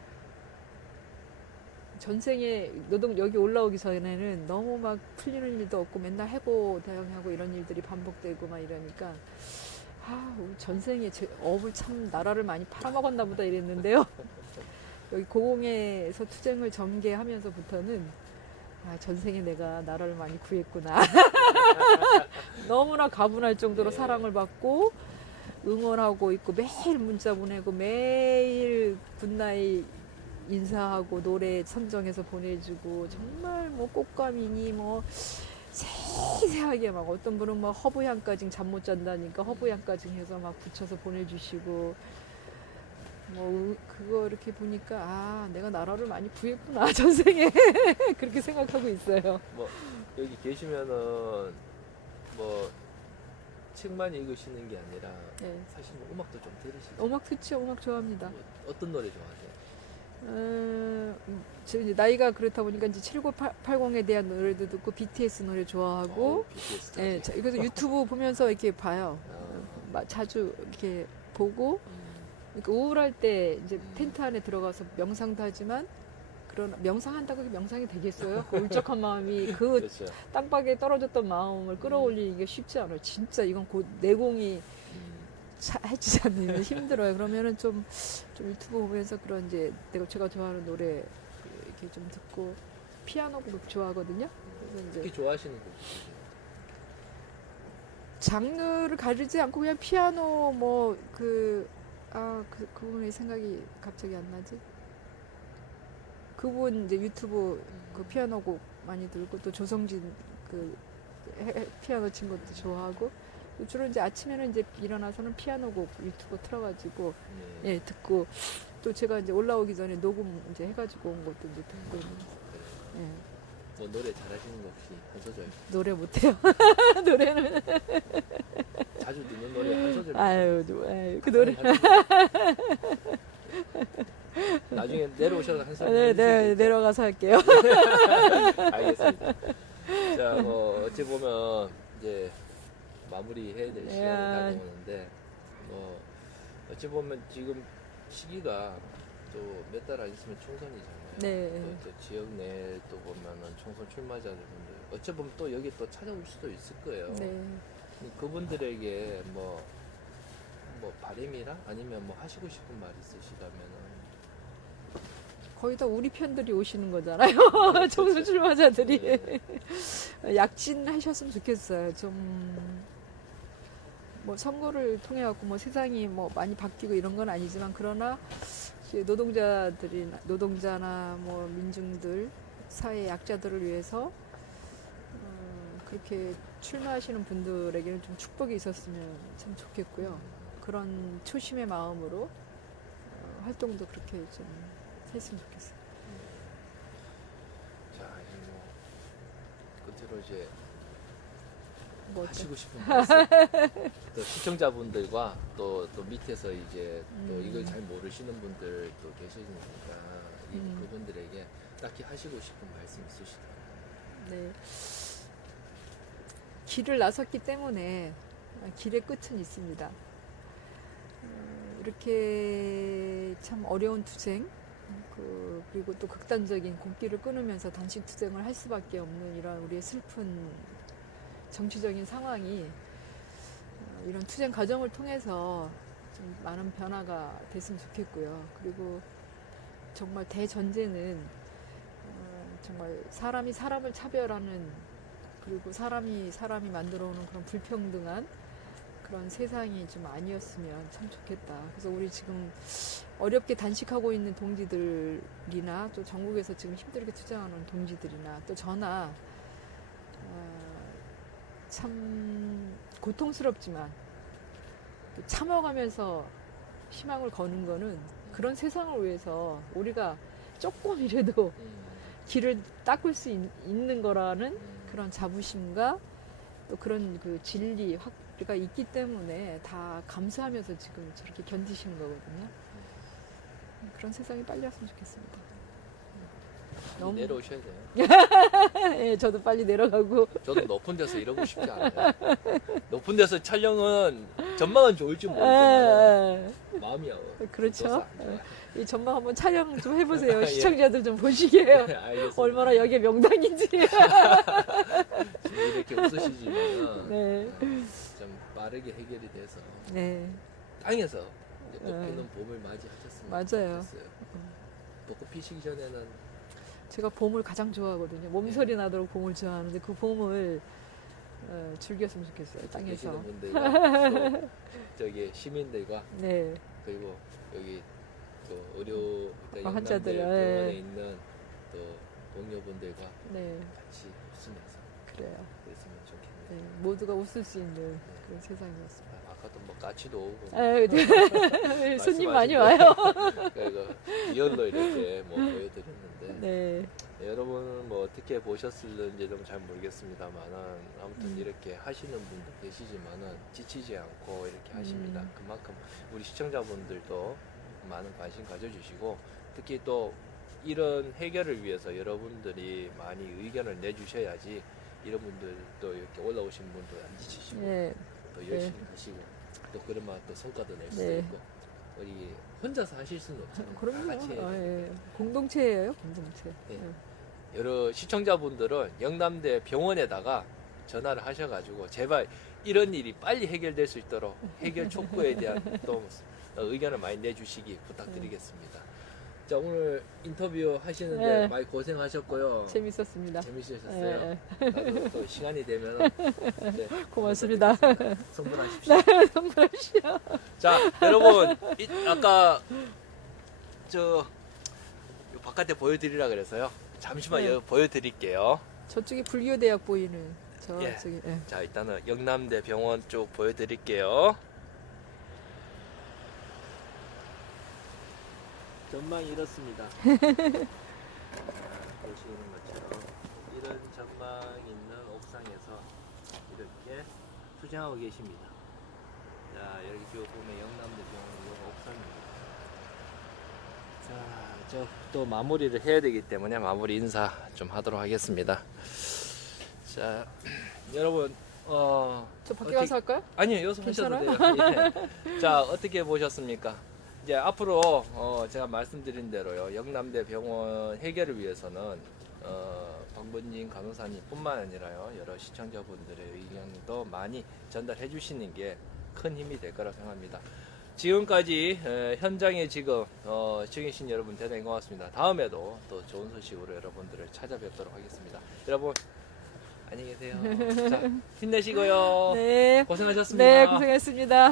전생에 여기 올라오기 전에는 너무 막 풀리는 일도 없고 맨날 해고 대응하고 이런 일들이 반복되고 막 이러니까 우리 전생에 업을 참 나라를 많이 팔아먹었나 보다 이랬는데요. 여기 고공에서 투쟁을 전개하면서부터는 전생에 내가 나라를 많이 구했구나. 너무나 가분할 정도로 사랑을 받고 응원하고 있고 매일 문자 보내고 매일 굿나잇 인사하고 노래 선정해서 보내주고 정말 뭐 꽃감이니 뭐 세세하게 막 어떤 분은 막 허브향까지 잠 못 잔다니까 허브향까지 해서 막 붙여서 보내주시고 뭐 그거 이렇게 보니까 아 내가 나라를 많이 구했구나 전생에 그렇게 생각하고 있어요. 뭐 여기 계시면은 뭐 책만 읽으시는 게 아니라 네. 사실 뭐 음악도 좀 들으시죠? 음악 좋죠. 음악 좋아합니다. 뭐 어떤 노래 좋아하세요? 지금 이제 나이가 그렇다 보니까 이제 7980에 대한 노래도 듣고 BTS 노래 좋아하고 BTS까지. 예, 그래서 유튜브 보면서 이렇게 봐요. 자주 이렇게 보고 그러니까 우울할 때 이제 텐트 안에 들어가서 명상도 하지만 그런 명상한다고 명상이 되겠어요? 그 울적한 마음이 그 그렇죠. 땅바닥에 떨어졌던 마음을 끌어올리기가 쉽지 않아요. 진짜 이건 곧 내공이 해지지 않으면 힘들어요. 그러면은 좀 유튜브 보면서 그런 이제 제가 좋아하는 노래 이렇게 좀 듣고 피아노 곡 좋아하거든요. 그래서 이제 특히 좋아하시는 곡 있으세요? 장르를 가리지 않고 그냥 피아노 뭐 그분의 생각이 갑자기 안 나지? 그분 이제 유튜브 그 피아노 곡 많이 들고 또 조성진 그 피아노 친 것도 좋아하고 주로 이제 아침에는 이제 일어나서는 피아노 곡 유튜브 틀어가지고 예 듣고 또 제가 이제 올라오기 전에 녹음 이제 해가지고 온 것도 이제 듣고 있는 예. 뭐 노래 잘하시는 거 혹시 한 소절? 노래 못해요. 노래는 자주 듣는 노래 한 소절. 아유 그 노래 나중에 내려오셔서 한 소절. 네 내려가서 할게요. 알겠습니다. 자, 뭐 어찌 보면 이제 마무리해야 될 시간이 다가오는데 뭐 어찌 보면 지금 시기가 또 몇 달 안 있으면 총선이잖아요. 네. 또 지역 내에 또 보면은 총선 출마자분들 어찌 보면 또 여기 또 찾아올 수도 있을 거예요. 네. 그분들에게 뭐 바람이라 아니면 뭐 하시고 싶은 말 있으시다면은 거의 다 우리 편들이 오시는 거잖아요. 총선 출마자들이 약진하셨으면 좋겠어요. 좀 뭐 선거를 통해 갖고 뭐 세상이 뭐 많이 바뀌고 이런 건 아니지만 그러나 노동자나 뭐 민중들 사회 약자들을 위해서 그렇게 출마하시는 분들에게는 좀 축복이 있었으면 참 좋겠고요. 그런 초심의 마음으로 활동도 그렇게 좀 했으면 좋겠어요. 자 이제 뭐 끝으로 이제 뭐 하시고 싶은 말씀 또 시청자분들과 또 밑에서 이제 또 이걸 잘 모르시는 분들 또 계시니까 그분들에게 딱히 하시고 싶은 말씀 있으시다면 네. 길을 나섰기 때문에 길의 끝은 있습니다. 이렇게 참 어려운 투쟁 그리고 또 극단적인 곡기를 끊으면서 단식 투쟁을 할 수밖에 없는 이런 우리의 슬픈 정치적인 상황이 이런 투쟁 과정을 통해서 좀 많은 변화가 됐으면 좋겠고요. 그리고 정말 대전제는 정말 사람이 사람을 차별하는 그리고 사람이 만들어 오는 그런 불평등한 그런 세상이 좀 아니었으면 참 좋겠다. 그래서 우리 지금 어렵게 단식하고 있는 동지들이나 또 전국에서 지금 힘들게 투쟁하는 동지들이나 또 저나 참 고통스럽지만 참아가면서 희망을 거는 거는 그런 세상을 위해서 우리가 조금이라도 길을 닦을 수 있는 거라는 그런 자부심과 또 그런 그 진리가 있기 때문에 다 감수하면서 지금 저렇게 견디시는 거거든요. 그런 세상이 빨리 왔으면 좋겠습니다. 너무 내려오셔야 돼요. 예, 저도 빨리 내려가고. 저도 높은 데서 이러고 싶지 않아요. 높은 데서 촬영은 전망은 좋을지 모르지만 마음이 그렇죠. 안 좋아요. 이 전망 한번 촬영 좀 해보세요. 예. 시청자들 좀 보시게요. 네, 알겠습니다. 얼마나 여기에 명당인지. 지금 이렇게 웃으시지만 네. 좀 빠르게 해결이 돼서 네. 땅에서 이제 꽃피는 봄을 맞이하셨으면 맞아요. 좋겠어요. 벚꽃 피시기 전에는 제가 봄을 가장 좋아하거든요. 몸소리 나도록 봄을 좋아하는데 그 봄을 즐겼으면 좋겠어요. 땅에서. 계시는 분들과 또 저기 시민들과 네. 그리고 여기 또 의료 환자들, 병원에 있는 또 동료분들과 네. 같이 웃으면서 그래요. 그랬으면 좋겠네요. 네, 모두가 웃을 수 있는 그런 세상이었습니다. 아까도 뭐 까치도 오고 네. 손님 많이 와요. 그 리얼로 이렇게 뭐 보여드렸는데 네. 여러분은 뭐 어떻게 보셨을지는 잘 모르겠습니다만은 아무튼 이렇게 하시는 분도 계시지만은 지치지 않고 이렇게 하십니다. 그만큼 우리 시청자분들도 많은 관심 가져주시고 특히 또 이런 해결을 위해서 여러분들이 많이 의견을 내주셔야지 이런 분들도 이렇게 올라오신 분도 안 지치시고 네. 또 열심히 하시고 또 그러면 또 성과도 낼 수 네. 있고 우리 혼자서 하실 수는 없잖아요. 다 그럼요. 같이 해야 되는데. 예. 공동체예요, 공동체. 예. 예. 여러 시청자분들은 영남대 병원에다가 전화를 하셔가지고 제발 이런 일이 빨리 해결될 수 있도록 해결 촉구에 대한 또 의견을 많이 내주시기 부탁드리겠습니다. 자, 오늘 인터뷰 하시는데 네. 많이 고생하셨고요. 재밌었습니다. 재밌으셨어요? 예. 나도 또 시간이 되면 네, 고맙습니다. 성불하십시오. 성불하시오. 자, 여러분 아까 저 바깥에 보여드리라 그래서요. 잠시만 네. 보여드릴게요. 저쪽에 불교대학 보이는 예. 저쪽에. 예. 자, 일단은 영남대 병원 쪽 보여드릴게요. 전망이 이렇습니다. 보시는 것처럼 이런 전망 있는 옥상에서 이렇게 수정하고 계십니다. 자, 여기 쭉 보면 영남대 병원 옥상입니다. 자, 저 또 마무리를 해야 되기 때문에 마무리 인사 좀 하도록 하겠습니다. 자, 여러분, 저 밖에 가서 할까요? 아니요, 여기서 하셔도 돼요. 예. 자, 어떻게 보셨습니까? 이제 앞으로 제가 말씀드린 대로요, 영남대 병원 해결을 위해서는 박문진 간호사님 뿐만 아니라요, 여러 시청자분들의 의견도 많이 전달해 주시는 게 큰 힘이 될 거라 생각합니다. 지금까지 현장에 지금 시청해주신 여러분 대단히 고맙습니다. 다음에도 또 좋은 소식으로 여러분들을 찾아뵙도록 하겠습니다. 여러분 안녕히 계세요. 자, 힘내시고요. 네. 고생하셨습니다. 네, 고생했습니다. 아,